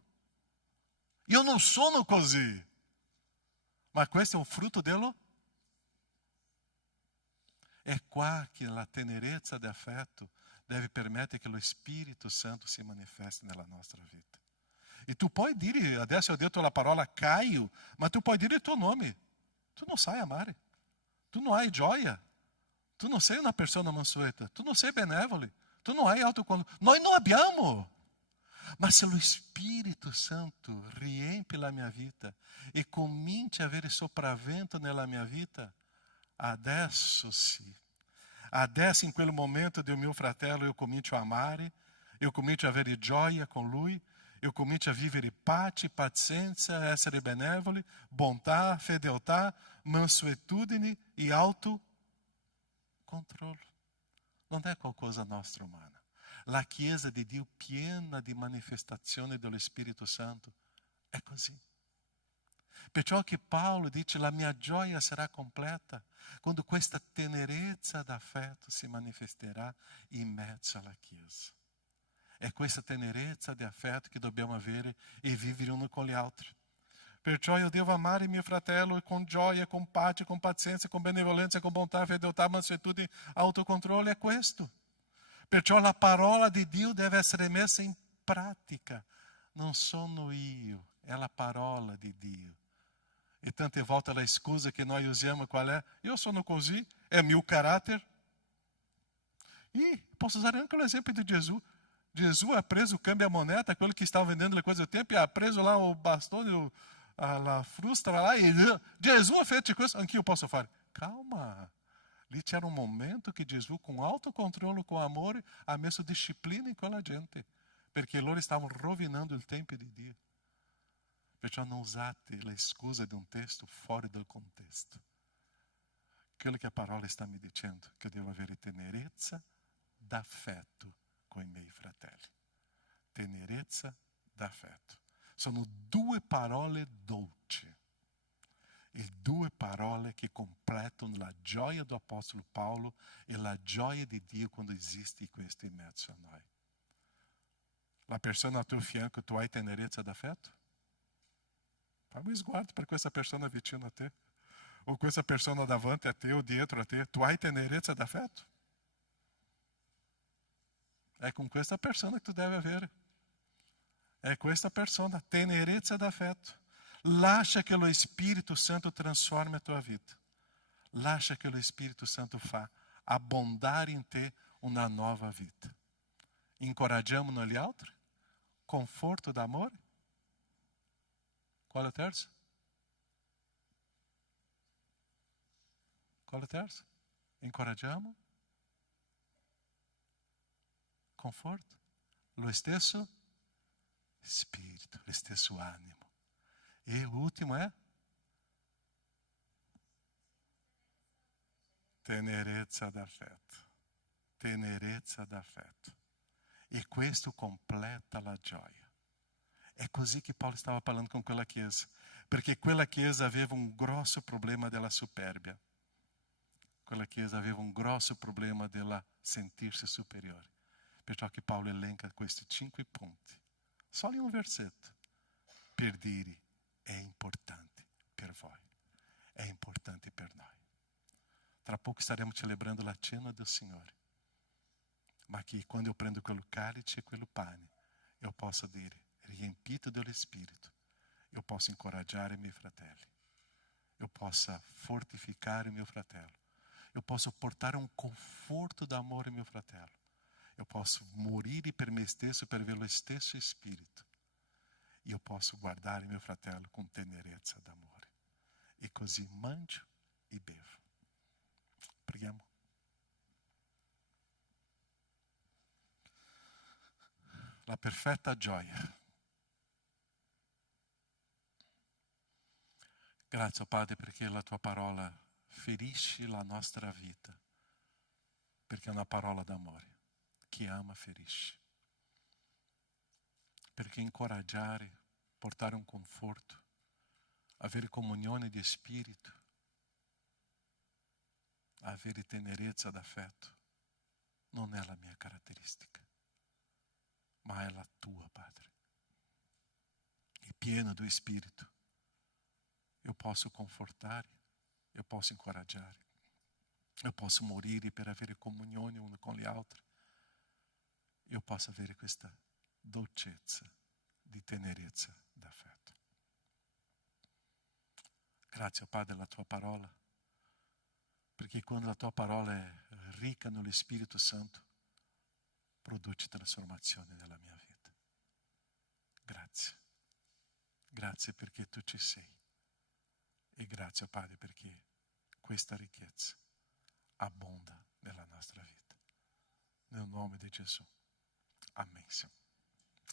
Io non sono così. Ma questo è un frutto dello? È qua che la tenerezza di affetto deve permettere che lo Spirito Santo si manifesti nella nostra vita. E tu puoi dire, adesso ho detto la parola Caio, ma tu puoi dire il tuo nome. Tu non sai amare. Tu non hai gioia. Tu non sei una persona mansueta. Tu non sei benevole. Tu non hai autocontrollo. Noi non abbiamo. Ma se lo Spirito Santo riempie la mia vita e cominci a avere sopravvento nella mia vita, adesso sì. Adesso, in quel momento del mio fratello, eu comincio a amare, eu comincio a avere gioia con lui, eu comincio a vivere pace, pazienza, essere benevoli, bontà, fedeltà, mansuetudine e autocontrollo. Non è qualcosa nostra umana. La Chiesa di Dio piena di manifestazione dello Spirito Santo è così. Perciò che Paolo dice la mia gioia sarà completa quando questa tenerezza d'affetto si manifesterà in mezzo alla Chiesa. È questa tenerezza di affetto che dobbiamo avere e vivere uno con gli altri. Perciò io devo amare mio fratello con gioia, con pace, con pazienza, con benevolenza, con bontà, fedeltà, mansuetudine, autocontrollo. È questo. Perciò la parola di Dio deve essere messa in pratica. Non sono io, è la parola di Dio. E tante volte la scusa che noi usiamo qual è? Io sono così, è mio carattere. E posso usare anche l'esempio di Gesù. Gesù ha preso o cambio a moneta, quello che stava vendendo le cose do tempo, e ha preso lá o bastone, la frusta lá, e Gesù ha fatto questo, anch'io posso fare. Calma. Lì c'era un momento che Gesù, con autocontrollo, con amore, ha messo disciplina in quella gente, perché loro stavano rovinando il Tempio di Dio. Perciò non usate la scusa di un testo fuori dal contesto. Quello che la parola sta mi dicendo, che devo avere tenerezza d'affetto con i miei fratelli. Tenerezza d'affetto. Sono due parole dolci. E due parole che completano la gioia do apostolo Paolo e la gioia di Dio quando esiste questo in mezzo a noi. La persona al tuo fianco, tu hai tenerezza d'affetto? Fai un sguardo per questa persona vicino a te. O questa persona davanti a te o dietro a te. Tu hai tenerezza d'affetto? È con questa persona che tu devi avere. È questa persona, tenerezza d'affetto. Lascia che lo Spirito Santo transforme a tua vita. Lascia che lo Spirito Santo fa abbondare in te una nuova vita. Incoraggiamo gli altri? Conforto d'amore? Qual è il terzo? Qual è il terzo? Incoraggiamo? Conforto? Lo stesso Spirito, lo stesso animo. E l'ultimo è tenerezza d'affetto. Tenerezza d'affetto. E questo completa la gioia. È così che Paolo stava parlando con quella chiesa. Perché quella chiesa aveva un grosso problema della superbia. Quella chiesa aveva un grosso problema della sentirsi superiore. Perciò che Paolo elenca questi 5 punti. Solo in un versetto. Per dire, è importante per voi. È importante per noi. Tra poco staremo celebrando la cena del Signore. Ma che quando eu prendo quello cálice e quello pane, eu posso dire, riempito dello Spirito, eu posso incoraggiare i miei fratelli. Eu posso fortificare il mio fratello. Eu posso portare un conforto d'amore al mio fratello. Eu posso morire per me stesso per avere lo stesso Spirito. Io posso guardare mio fratello con tenerezza d'amore. E così mangio e bevo. Preghiamo. La perfetta gioia. Grazie Padre perché la tua parola ferisce la nostra vita. Perché è una parola d'amore. Chi ama ferisce. Perché incoraggiare, portare un conforto, avere comunione di spirito, avere tenerezza d'affetto, non è la mia caratteristica, ma è la tua, Padre. E pieno do Spirito, eu posso confortare, eu posso incoraggiare, eu posso morire per avere comunione uno con gli altri, eu posso avere questa dolcezza di tenerezza d'affetto. Grazie, Padre, della tua parola, perché quando la tua parola è ricca nello Spirito Santo, produce trasformazione nella mia vita. Grazie. Grazie perché tu ci sei. E grazie, Padre, perché questa ricchezza abbonda nella nostra vita. Nel nome di Gesù. Amen.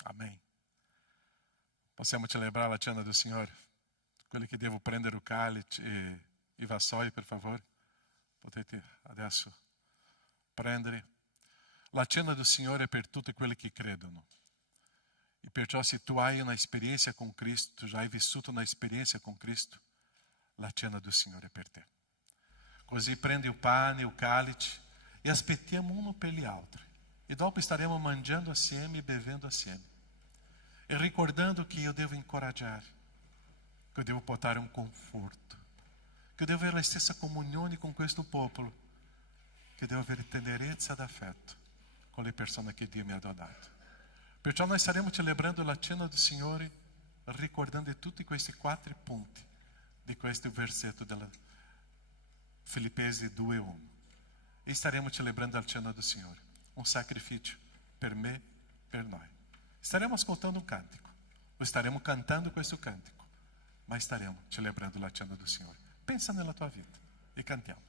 Amen. Possiamo celebrare la cena del Signore? Quelli che devono prendere il calice e i vassoi, per favore. Potete adesso prendere. La cena del Signore è per tutti quelli che credono. E perciò se tu hai un'esperienza con Cristo, tu già hai vissuto un'esperienza con Cristo, la cena del Signore è per te. Così prendi il pane, il calice e aspettiamo uno per gli altri. E dopo staremo mangiando assieme e bevendo assieme. E ricordando che io devo incoraggiare, che eu devo portare un conforto, che eu devo avere la stessa comunione con questo popolo, che devo avere tenerezza d'affetto con le persone che Dio mi ha donato. Perciò noi staremo celebrando la cena del Signore ricordando tutti questi 4 punti di questo versetto della Filippesi 2:1. E staremo celebrando la cena del Signore, un sacrificio per me, per noi. Staremo ascoltando un cantico, o staremo cantando questo cantico, ma staremo celebrando la cena del Signore. Pensa nella tua vita e cantiamo.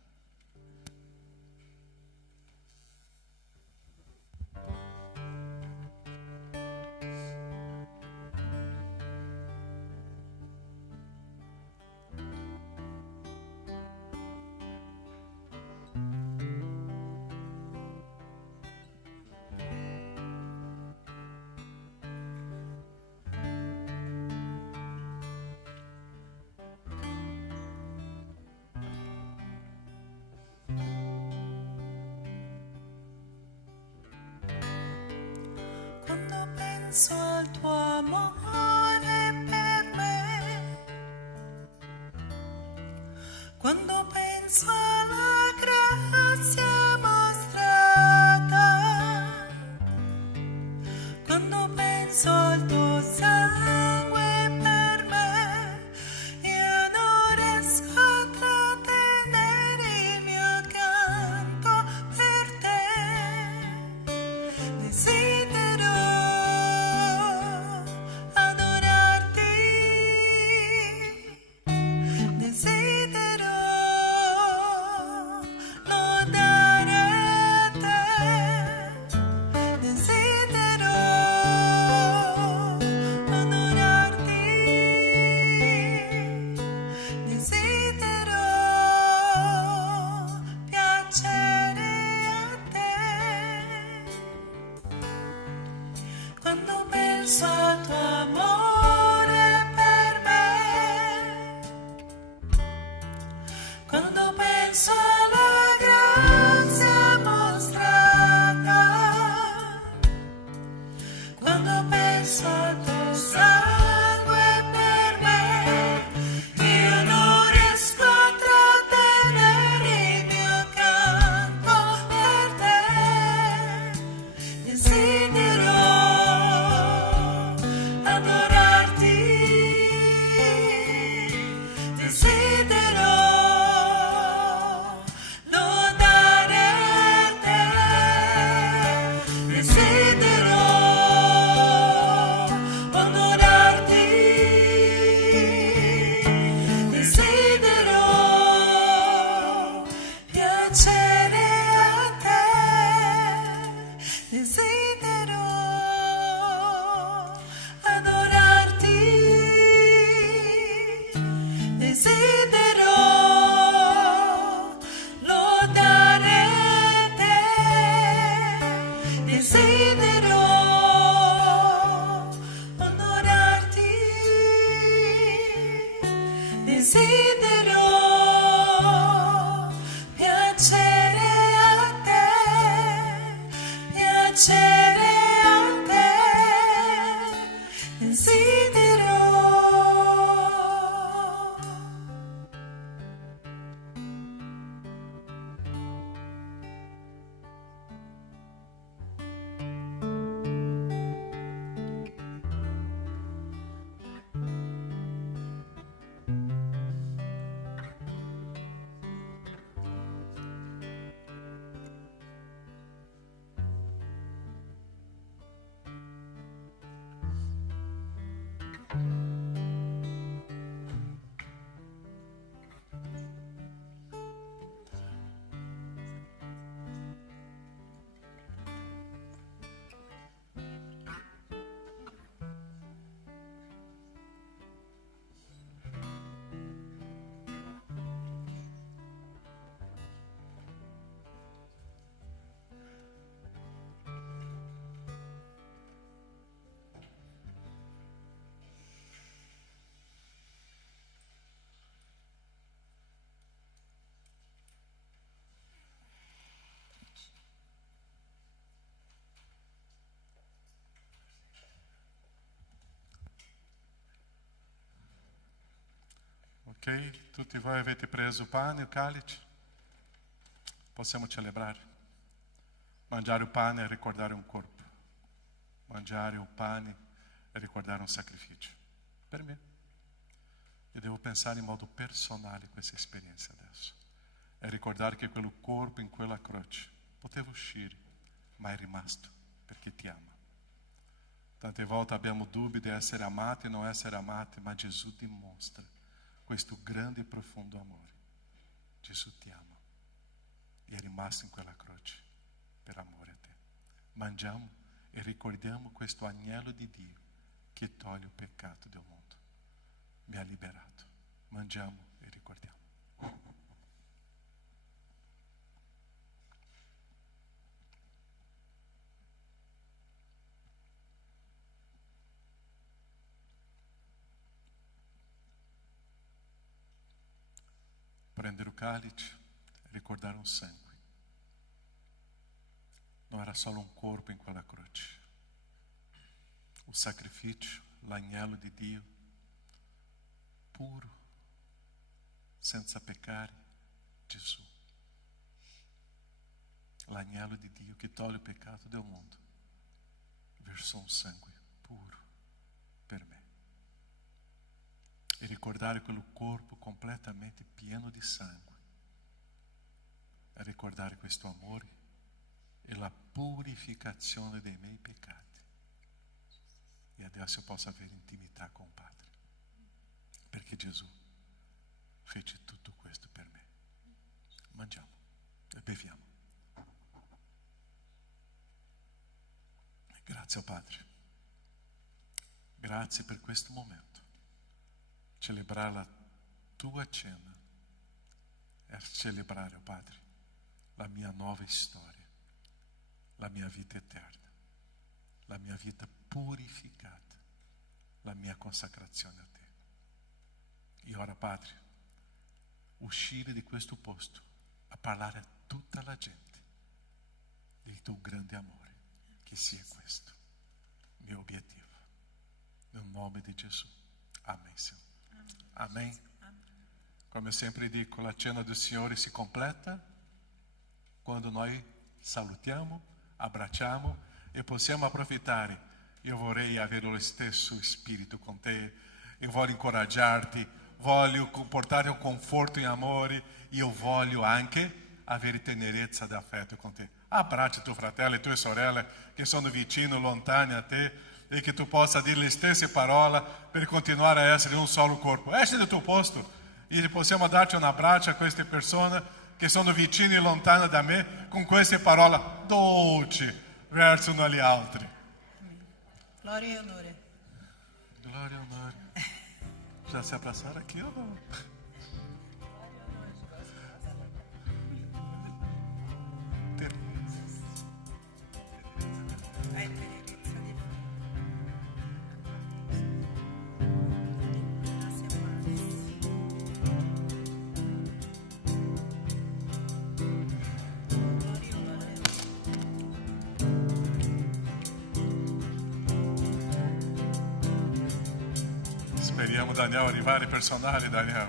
Quando penso al tuo amore per me, quando penso alla grazia mostrata, quando penso al tuo sangue per me, io non riesco a trattenere il mio canto per te. Desidero adorarti, desidero lodare te, desidero adorarti, desidero piacere a te. Quando penso al tuo amore per me, quando penso alla grazia mostrata, quando penso al tuo sangue per me, io non riesco a trattenere il mio canto per te. Desidero adorarti, desidero lodare te, desidero onorarti, desidero piacere a te, desidero adorarti, desidero lodare te, desidero onorarti, desidero piacere a te, piacere a te, desidero. Ok? Tutti voi avete preso il pane, il calice? Possiamo celebrare. Mangiare il pane è ricordare un corpo. Mangiare il pane è ricordare un sacrificio. Per me. Io devo pensare in modo personale questa esperienza adesso. È ricordare che quel corpo in quella croce poteva uscire, ma è rimasto perché ti ama. Tante volte abbiamo dubbi di essere amati e non essere amati, ma Gesù dimostra questo grande e profondo amore. Gesù ti ama e è rimasto in quella croce per amore a te. Mangiamo e ricordiamo questo agnello di Dio che toglie il peccato del mondo. Mi ha liberato. Mangiamo e ricordiamo. Prendere il calice e ricordare un sangue. Non era solo un corpo in quella croce. Un sacrificio, l'agnello di Dio, puro, senza peccare, Gesù. L'agnello di Dio che toglie il peccato del mondo, versò un sangue puro per me. E ricordare quel corpo completamente pieno di sangue, e ricordare questo amore e la purificazione dei miei peccati. E adesso io posso avere intimità con il Padre, perché Gesù fece tutto questo per me. Mangiamo e beviamo. Grazie al Padre. Grazie per questo momento. Celebrare la tua cena è celebrare, oh Padre, la mia nuova storia, la mia vita eterna, la mia vita purificata, la mia consacrazione a te. E ora, Padre, uscire di questo posto a parlare a tutta la gente del tuo grande amore, che sia questo il mio obiettivo. Nel nome di Gesù. Amém, Senhor. Amém. Como eu sempre digo, a cena do Senhor se completa quando nós salutiamo, abbracciamo e possiamo approfittare. Io vorrei avere lo stesso spirito con te, io voglio incoraggiarti, voglio portare un conforto in amore, io voglio anche avere tenerezza d'affetto con te. Abbraccia tuo fratello e tue sorelle che sono vicino, lontani a te, e che tu possa dire le stesse parole per continuare a essere un solo corpo. Esci dal tuo posto e possiamo darti un abbraccio a queste persone che sono vicine e lontane da me con queste parole dolci verso noi gli altri. Gloria e onore. Gloria e onore. Já se abraçaram aqui ou não? Speriamo Daniel arrivare personale, Daniel.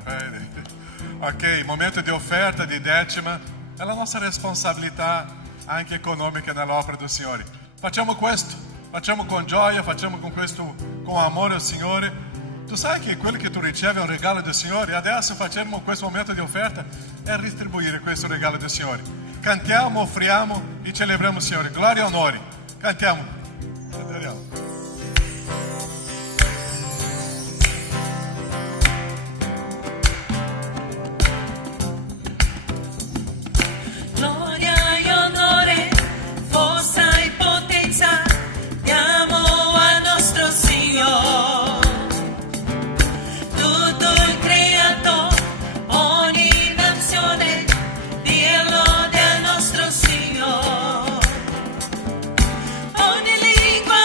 Ok, momento di offerta, di decima, è la nostra responsabilità anche economica nell'opera del Signore. Facciamo questo, facciamo con gioia, facciamo con questo, con amore al Signore. Tu sai che quello che tu ricevi è un regalo del Signore. Adesso facciamo questo momento di offerta e retribuire questo regalo del Signore. Cantiamo, offriamo e celebriamo il Signore. Gloria e onore. Cantiamo. Adoriamo. Ogni lingua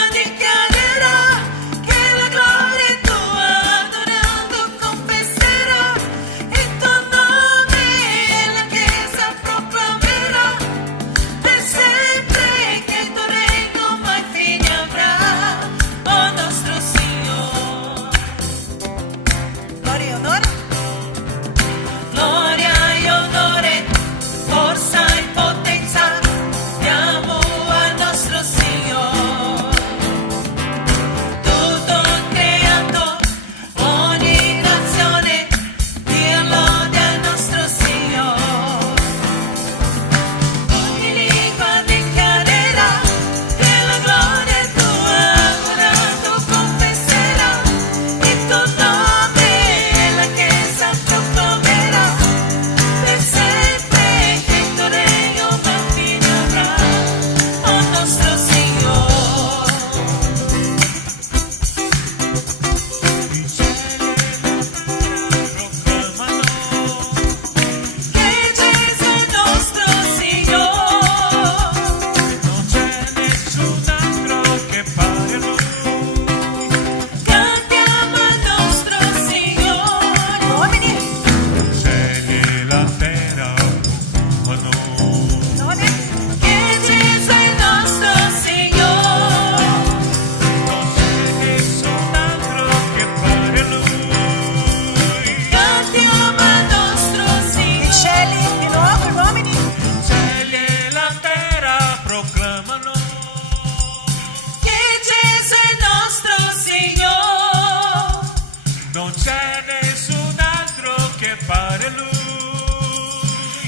che pare Lui.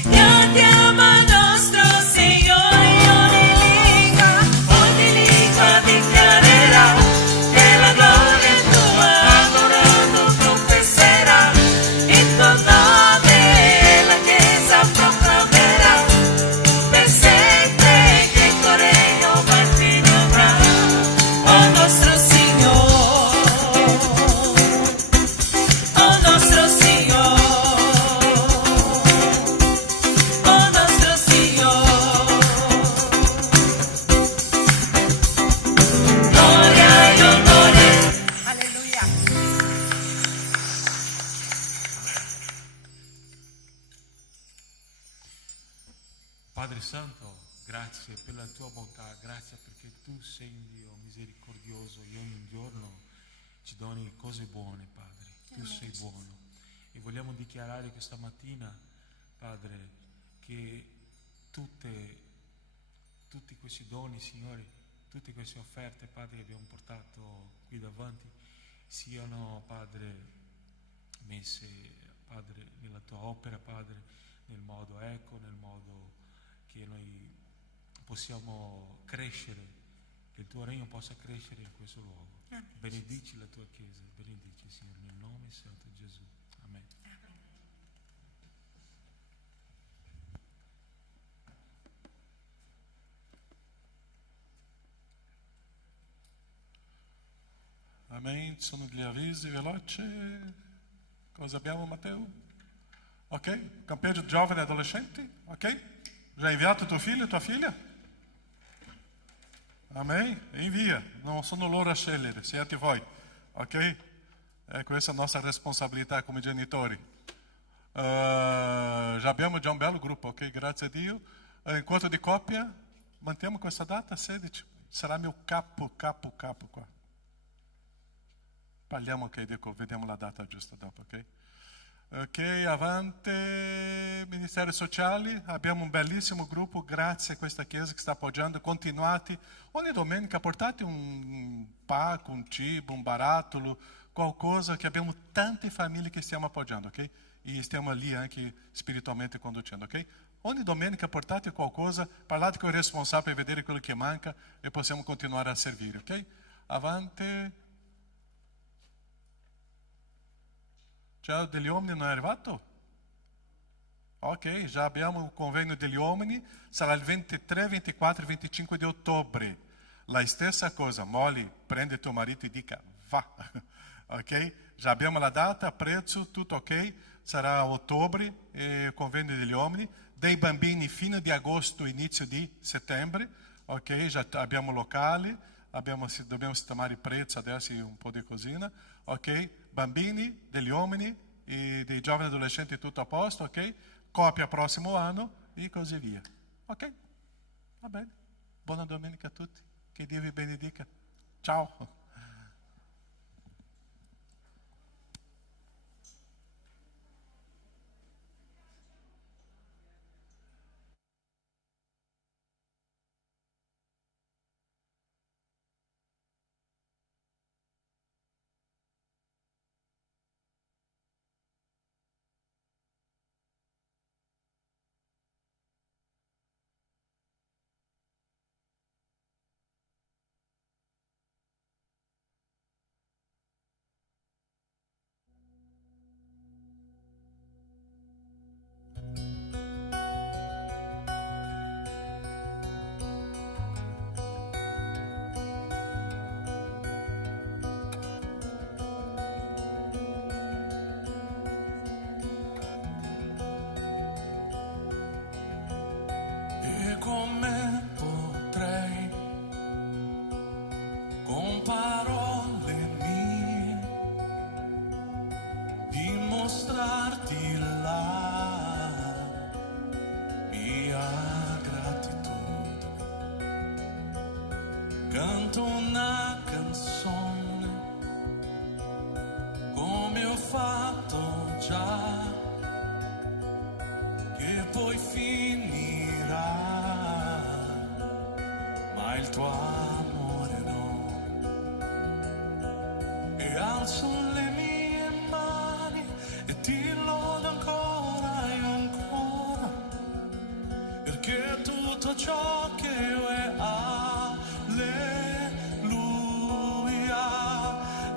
Io ti amo nostro Signore, ogni lingua dichiarerà che la gloria è tua, adorando confesserà il tuo nome, la Chiesa proclamerà per sempre che il tuo regno va fino avrà, o nostro Signore, o nostro Signore. Padre Santo, grazie per la tua bontà, grazie perché tu sei un Dio misericordioso e ogni giorno ci doni cose buone, Padre. Tu sei buono e vogliamo dichiarare questa mattina, Padre, che tutti questi doni, Signore, tutte queste offerte, Padre, che abbiamo portato qui davanti, siano, Padre, messe, Padre, nella tua opera, Padre, nel modo nel modo che noi possiamo crescere, che il tuo regno possa crescere in questo luogo. Benedici la tua Chiesa, benedici, Signore, nel nome santo di Gesù. Amen. Amen. Sono gli avvisi veloci. Cosa abbiamo, Matteo? Ok. Campeggio giovani e adolescenti? Ok. Già inviato tuo figlio e tua figlia? Amen. Invia. Non sono loro a scegliere, siete voi. Ok? Questa è la nostra responsabilità come genitori. Già abbiamo già un bello gruppo, ok? Grazie a Dio. Incontro di coppia, mantiamo questa data, 16. Sarà mio capo qua. Parliamo, ok, dico, vediamo la data giusta dopo, ok? Ok, avanti, Ministeri Sociali, abbiamo un bellissimo gruppo, grazie a questa Chiesa che sta appoggiando, continuate, ogni domenica portate un pacco, un cibo, un barattolo, qualcosa, che abbiamo tante famiglie che stiamo appoggiando, ok? E stiamo lì anche spiritualmente conducendo, ok? Ogni domenica portate qualcosa, parlate con il responsabile per vedere quello che manca e possiamo continuare a servire, ok? Avanti. Già degli uomini non è arrivato? Ok, già abbiamo il convegno degli uomini, sarà il 23, 24 e 25 di ottobre. La stessa cosa, Molly, prende tuo marito e dica, va. Ok? Già abbiamo la data, prezzo, tutto ok. Sarà a ottobre il convegno degli uomini. Dei bambini fine di agosto, inizio di settembre. Ok, già abbiamo locali, dobbiamo sistemare il prezzo adesso un po' di cosina. Ok? Bambini, degli uomini e dei giovani adolescenti tutto a posto, ok? Coppia prossimo anno e così via. Ok? Va bene. Buona domenica a tutti. Che Dio vi benedica. Ciao. Come potrei con parole mie dimostrarti la mia gratitudine? Canto una canzone come ho fatto già, che poi finirà, ma il tuo amore no. E alzo le mie mani e ti lodo tutto ciò che io è. Alleluia,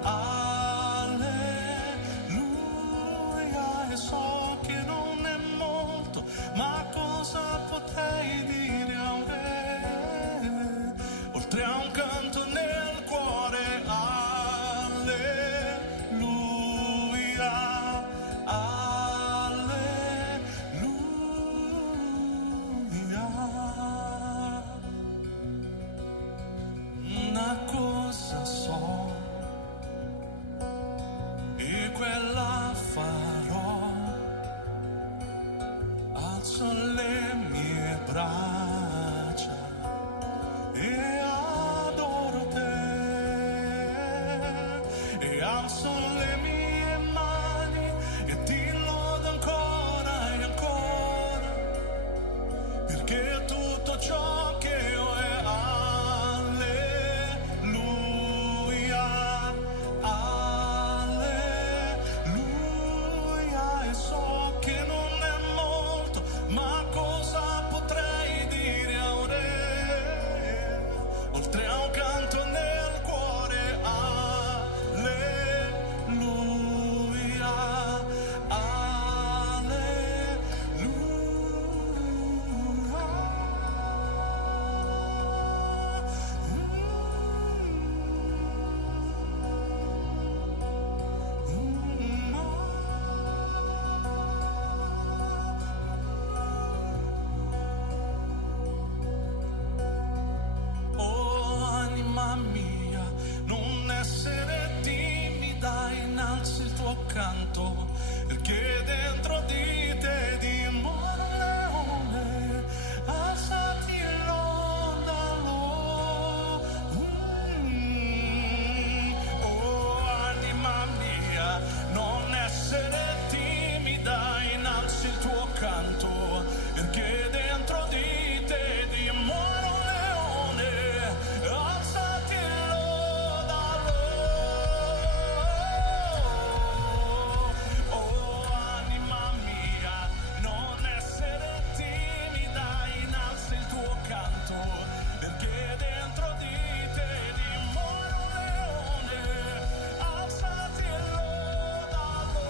alleluia. E so che non è molto, ma cosa potrei dire a un re? Oltre a un canto nel cuore. Alleluia, alleluia. Una cosa so, e quella farò: alzo le mie braccia e adoro te, e alzo le mie mani e ti lodo ancora e ancora, perché tutto ciò che io è. Alleluia, alleluia. E so che non è molto, ma cosa potrei dire a un re? Oltre a un canto nel cuore. Alleluia, oh anima mia, non essere timida, innalzi il tuo canto, perché dentro di te dimora un leone. Alzati e lodalo. Oh anima mia, non essere timida, innalzi il tuo canto, perché dentro di te dimora un leone. Alzati e lodalo. Oh anima mia, non essere timida, innalzi il tuo canto, perché dentro di te dimora un leone. Alzati e lodalo.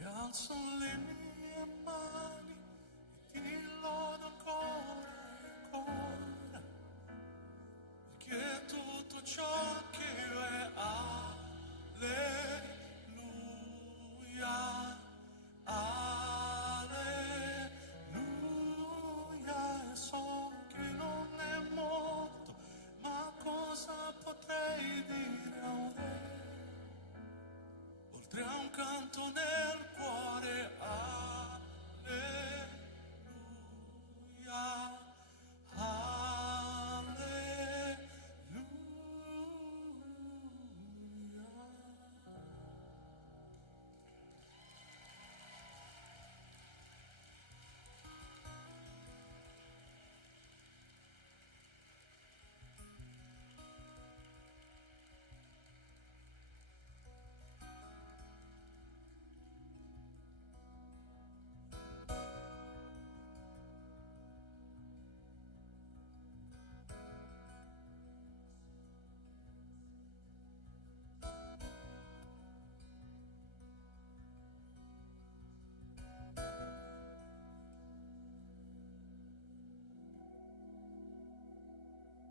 E alzo le mie mani e ti lodo ancora e ancora, perché tutto ciò che io è. Alleluia, alleluia. E so che non è molto, ma cosa potrei dire a un re? Oltre a un canto nel cuore. Alleluia, alleluia.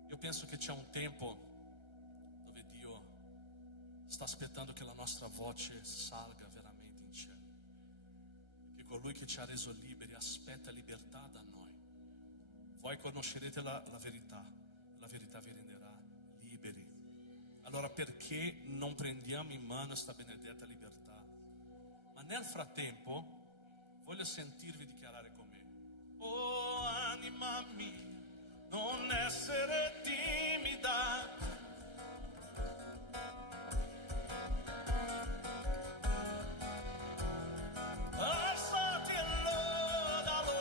Io penso che c'è un tempo dove Dio sta aspettando che la nostra voce salga veramente in cielo. Che colui che ci ha reso liberi aspetta libertà da noi. Voi conoscerete la verità vi renderà liberi. Allora perché non prendiamo in mano questa benedetta libertà? Ma nel frattempo voglio sentirvi dichiarare con me: oh anima mia, non essere timida, alzati e lodalo.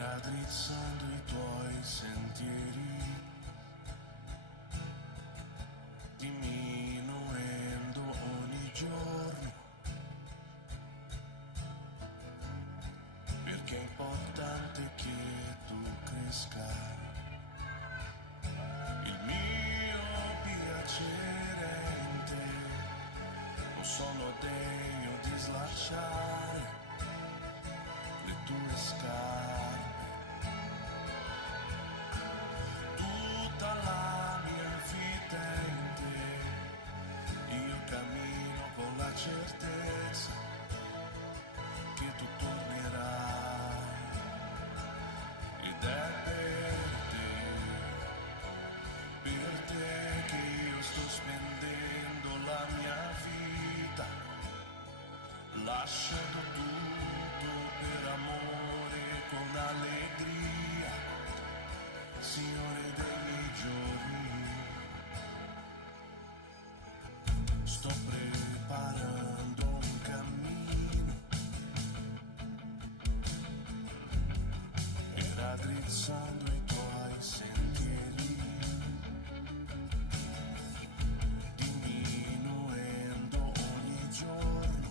raddrizzando i tuoi sentieri, diminuendo ogni giorno, perché è importante che tu cresca. Il mio piacere è in te, non sono degno di slacciare le tue scarpe. Tutta la mia vita è in te, io cammino con la certezza lasciando tutto per amore con allegria, Signore dei miei giorni. Sto preparando un cammino e raddrizzando i tuoi sentieri, diminuendo ogni giorno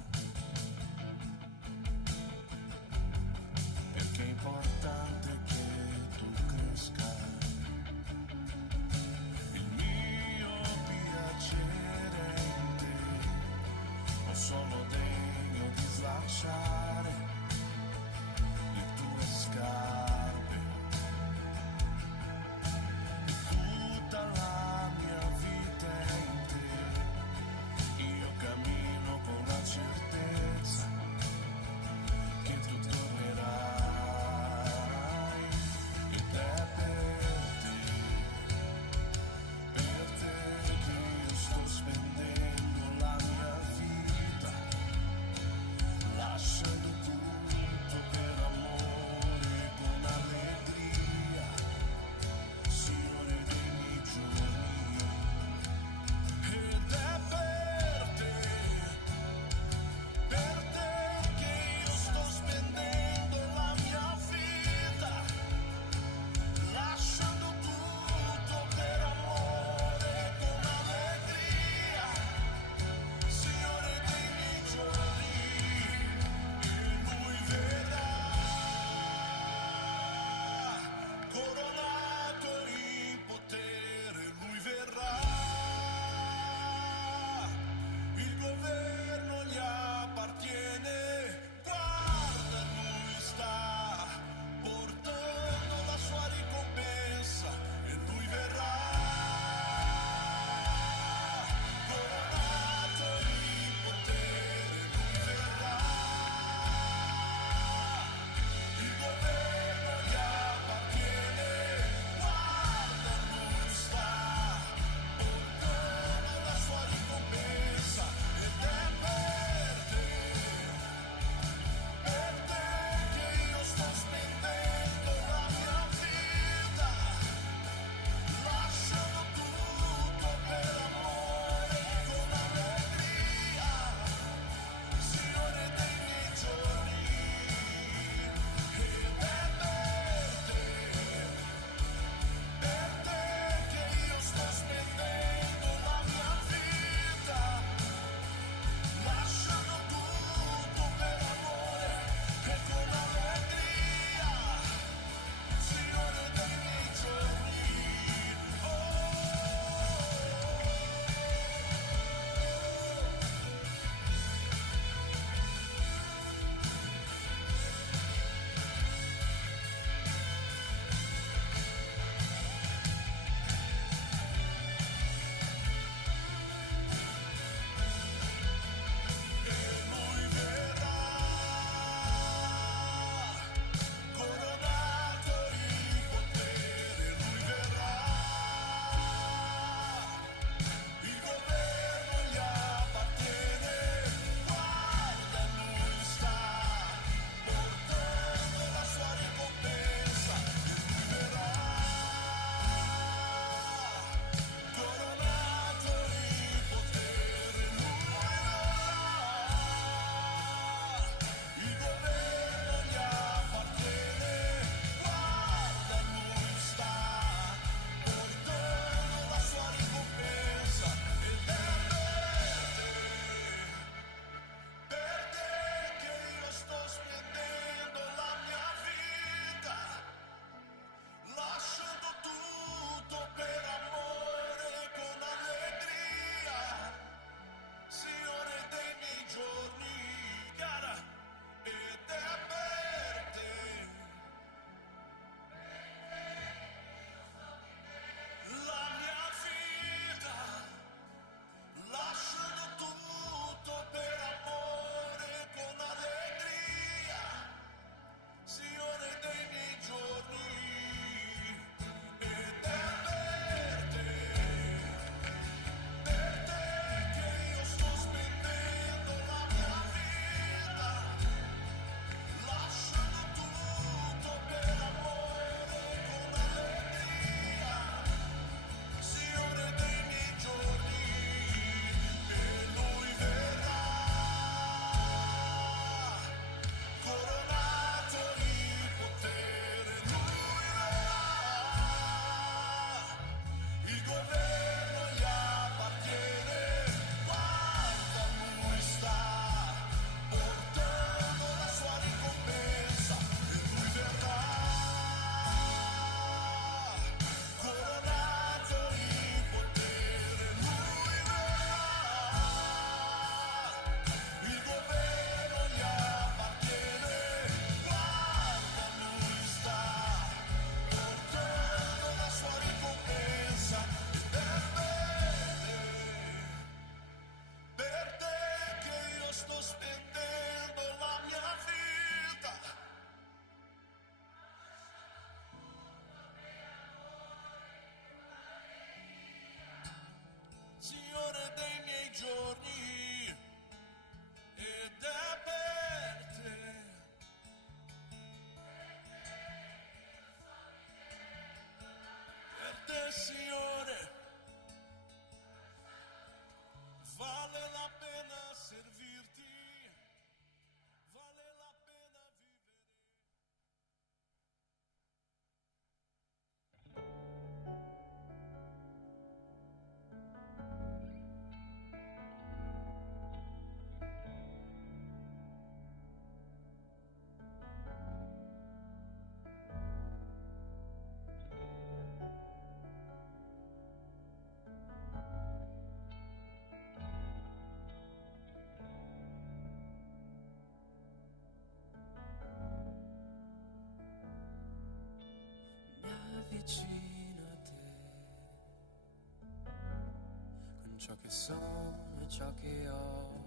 ciò che sono e ciò che ho.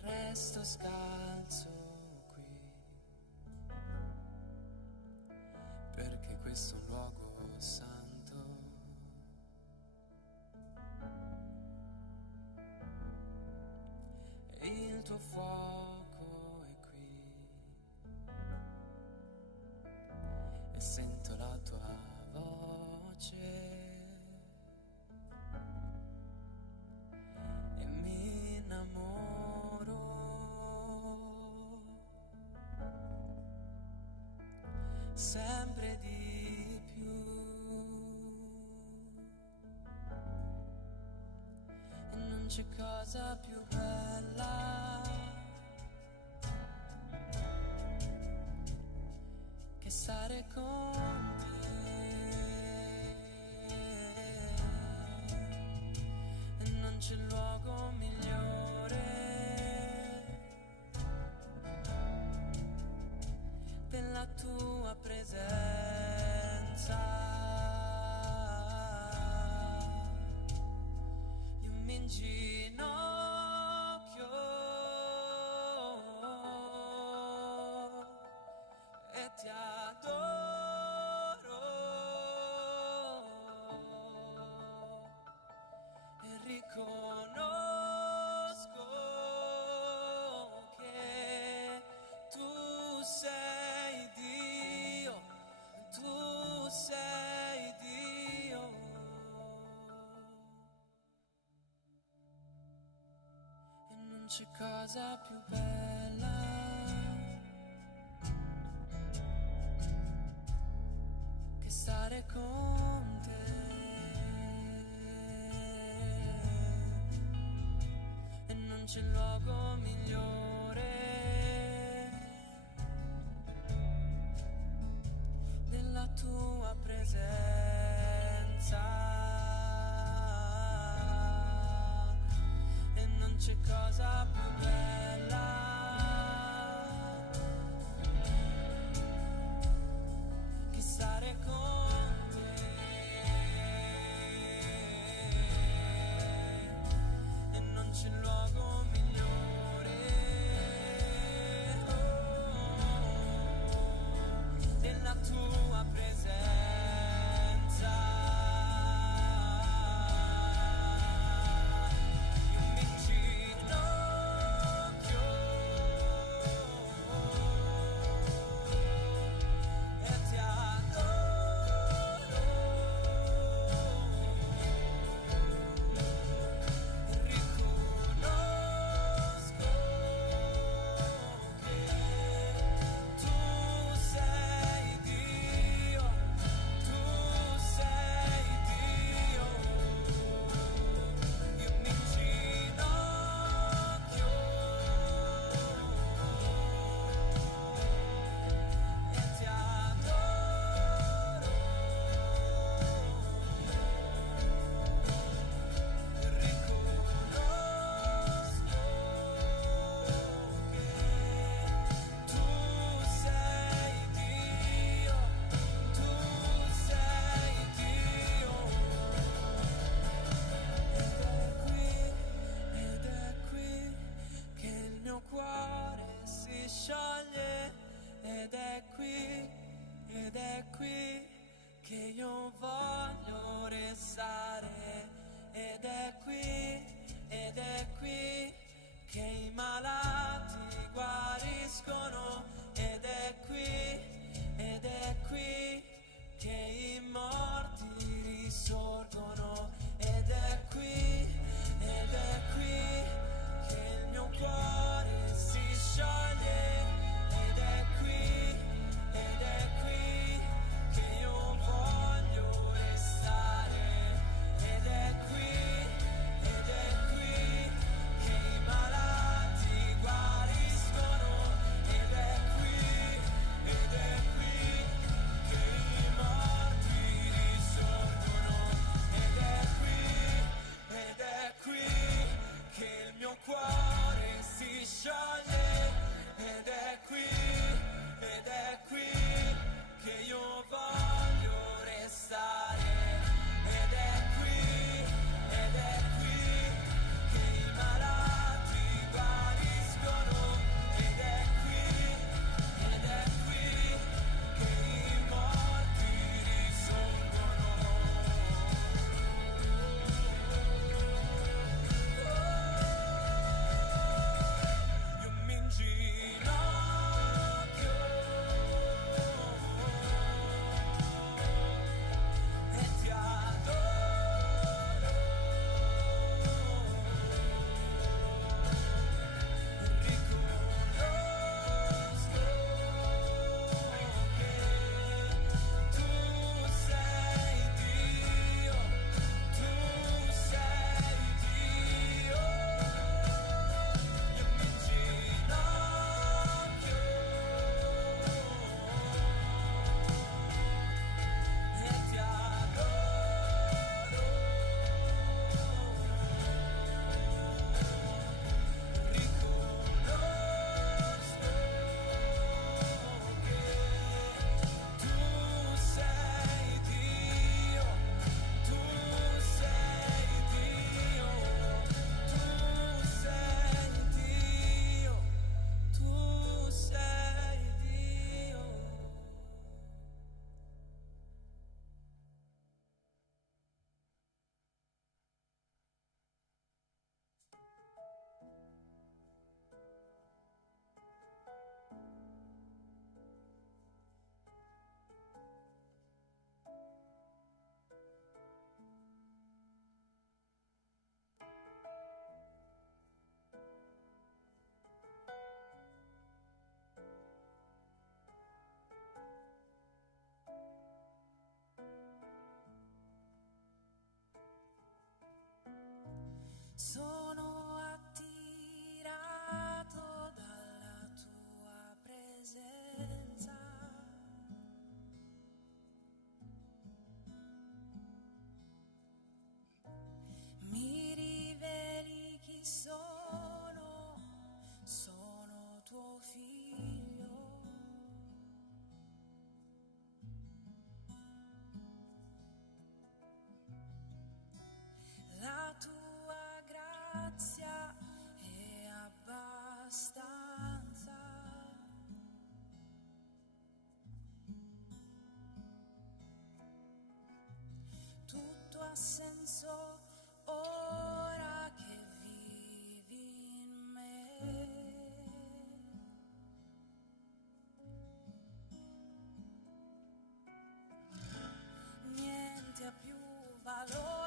Resto scalzo qui, perché questo è un luogo santo. E il tuo fuoco è qui, e sento la tua voce. E mi innamoro sempre di più, e non c'è cosa più bella che stare con te, e non c'è luogo migliore della tua presenza. Io mi inginocchio e ti adoro e riconosco che tu sei Dio, tu sei Dio. E non c'è cosa più bella che stare con te, e non c'è luogo migliore della tua presenza, e non c'è cosa più bella che stare con te, e non c'è luogo migliore della tua presenza. Io mi inginocchio e ti adoro e riconosco che tu sei Dio, abbia più valore.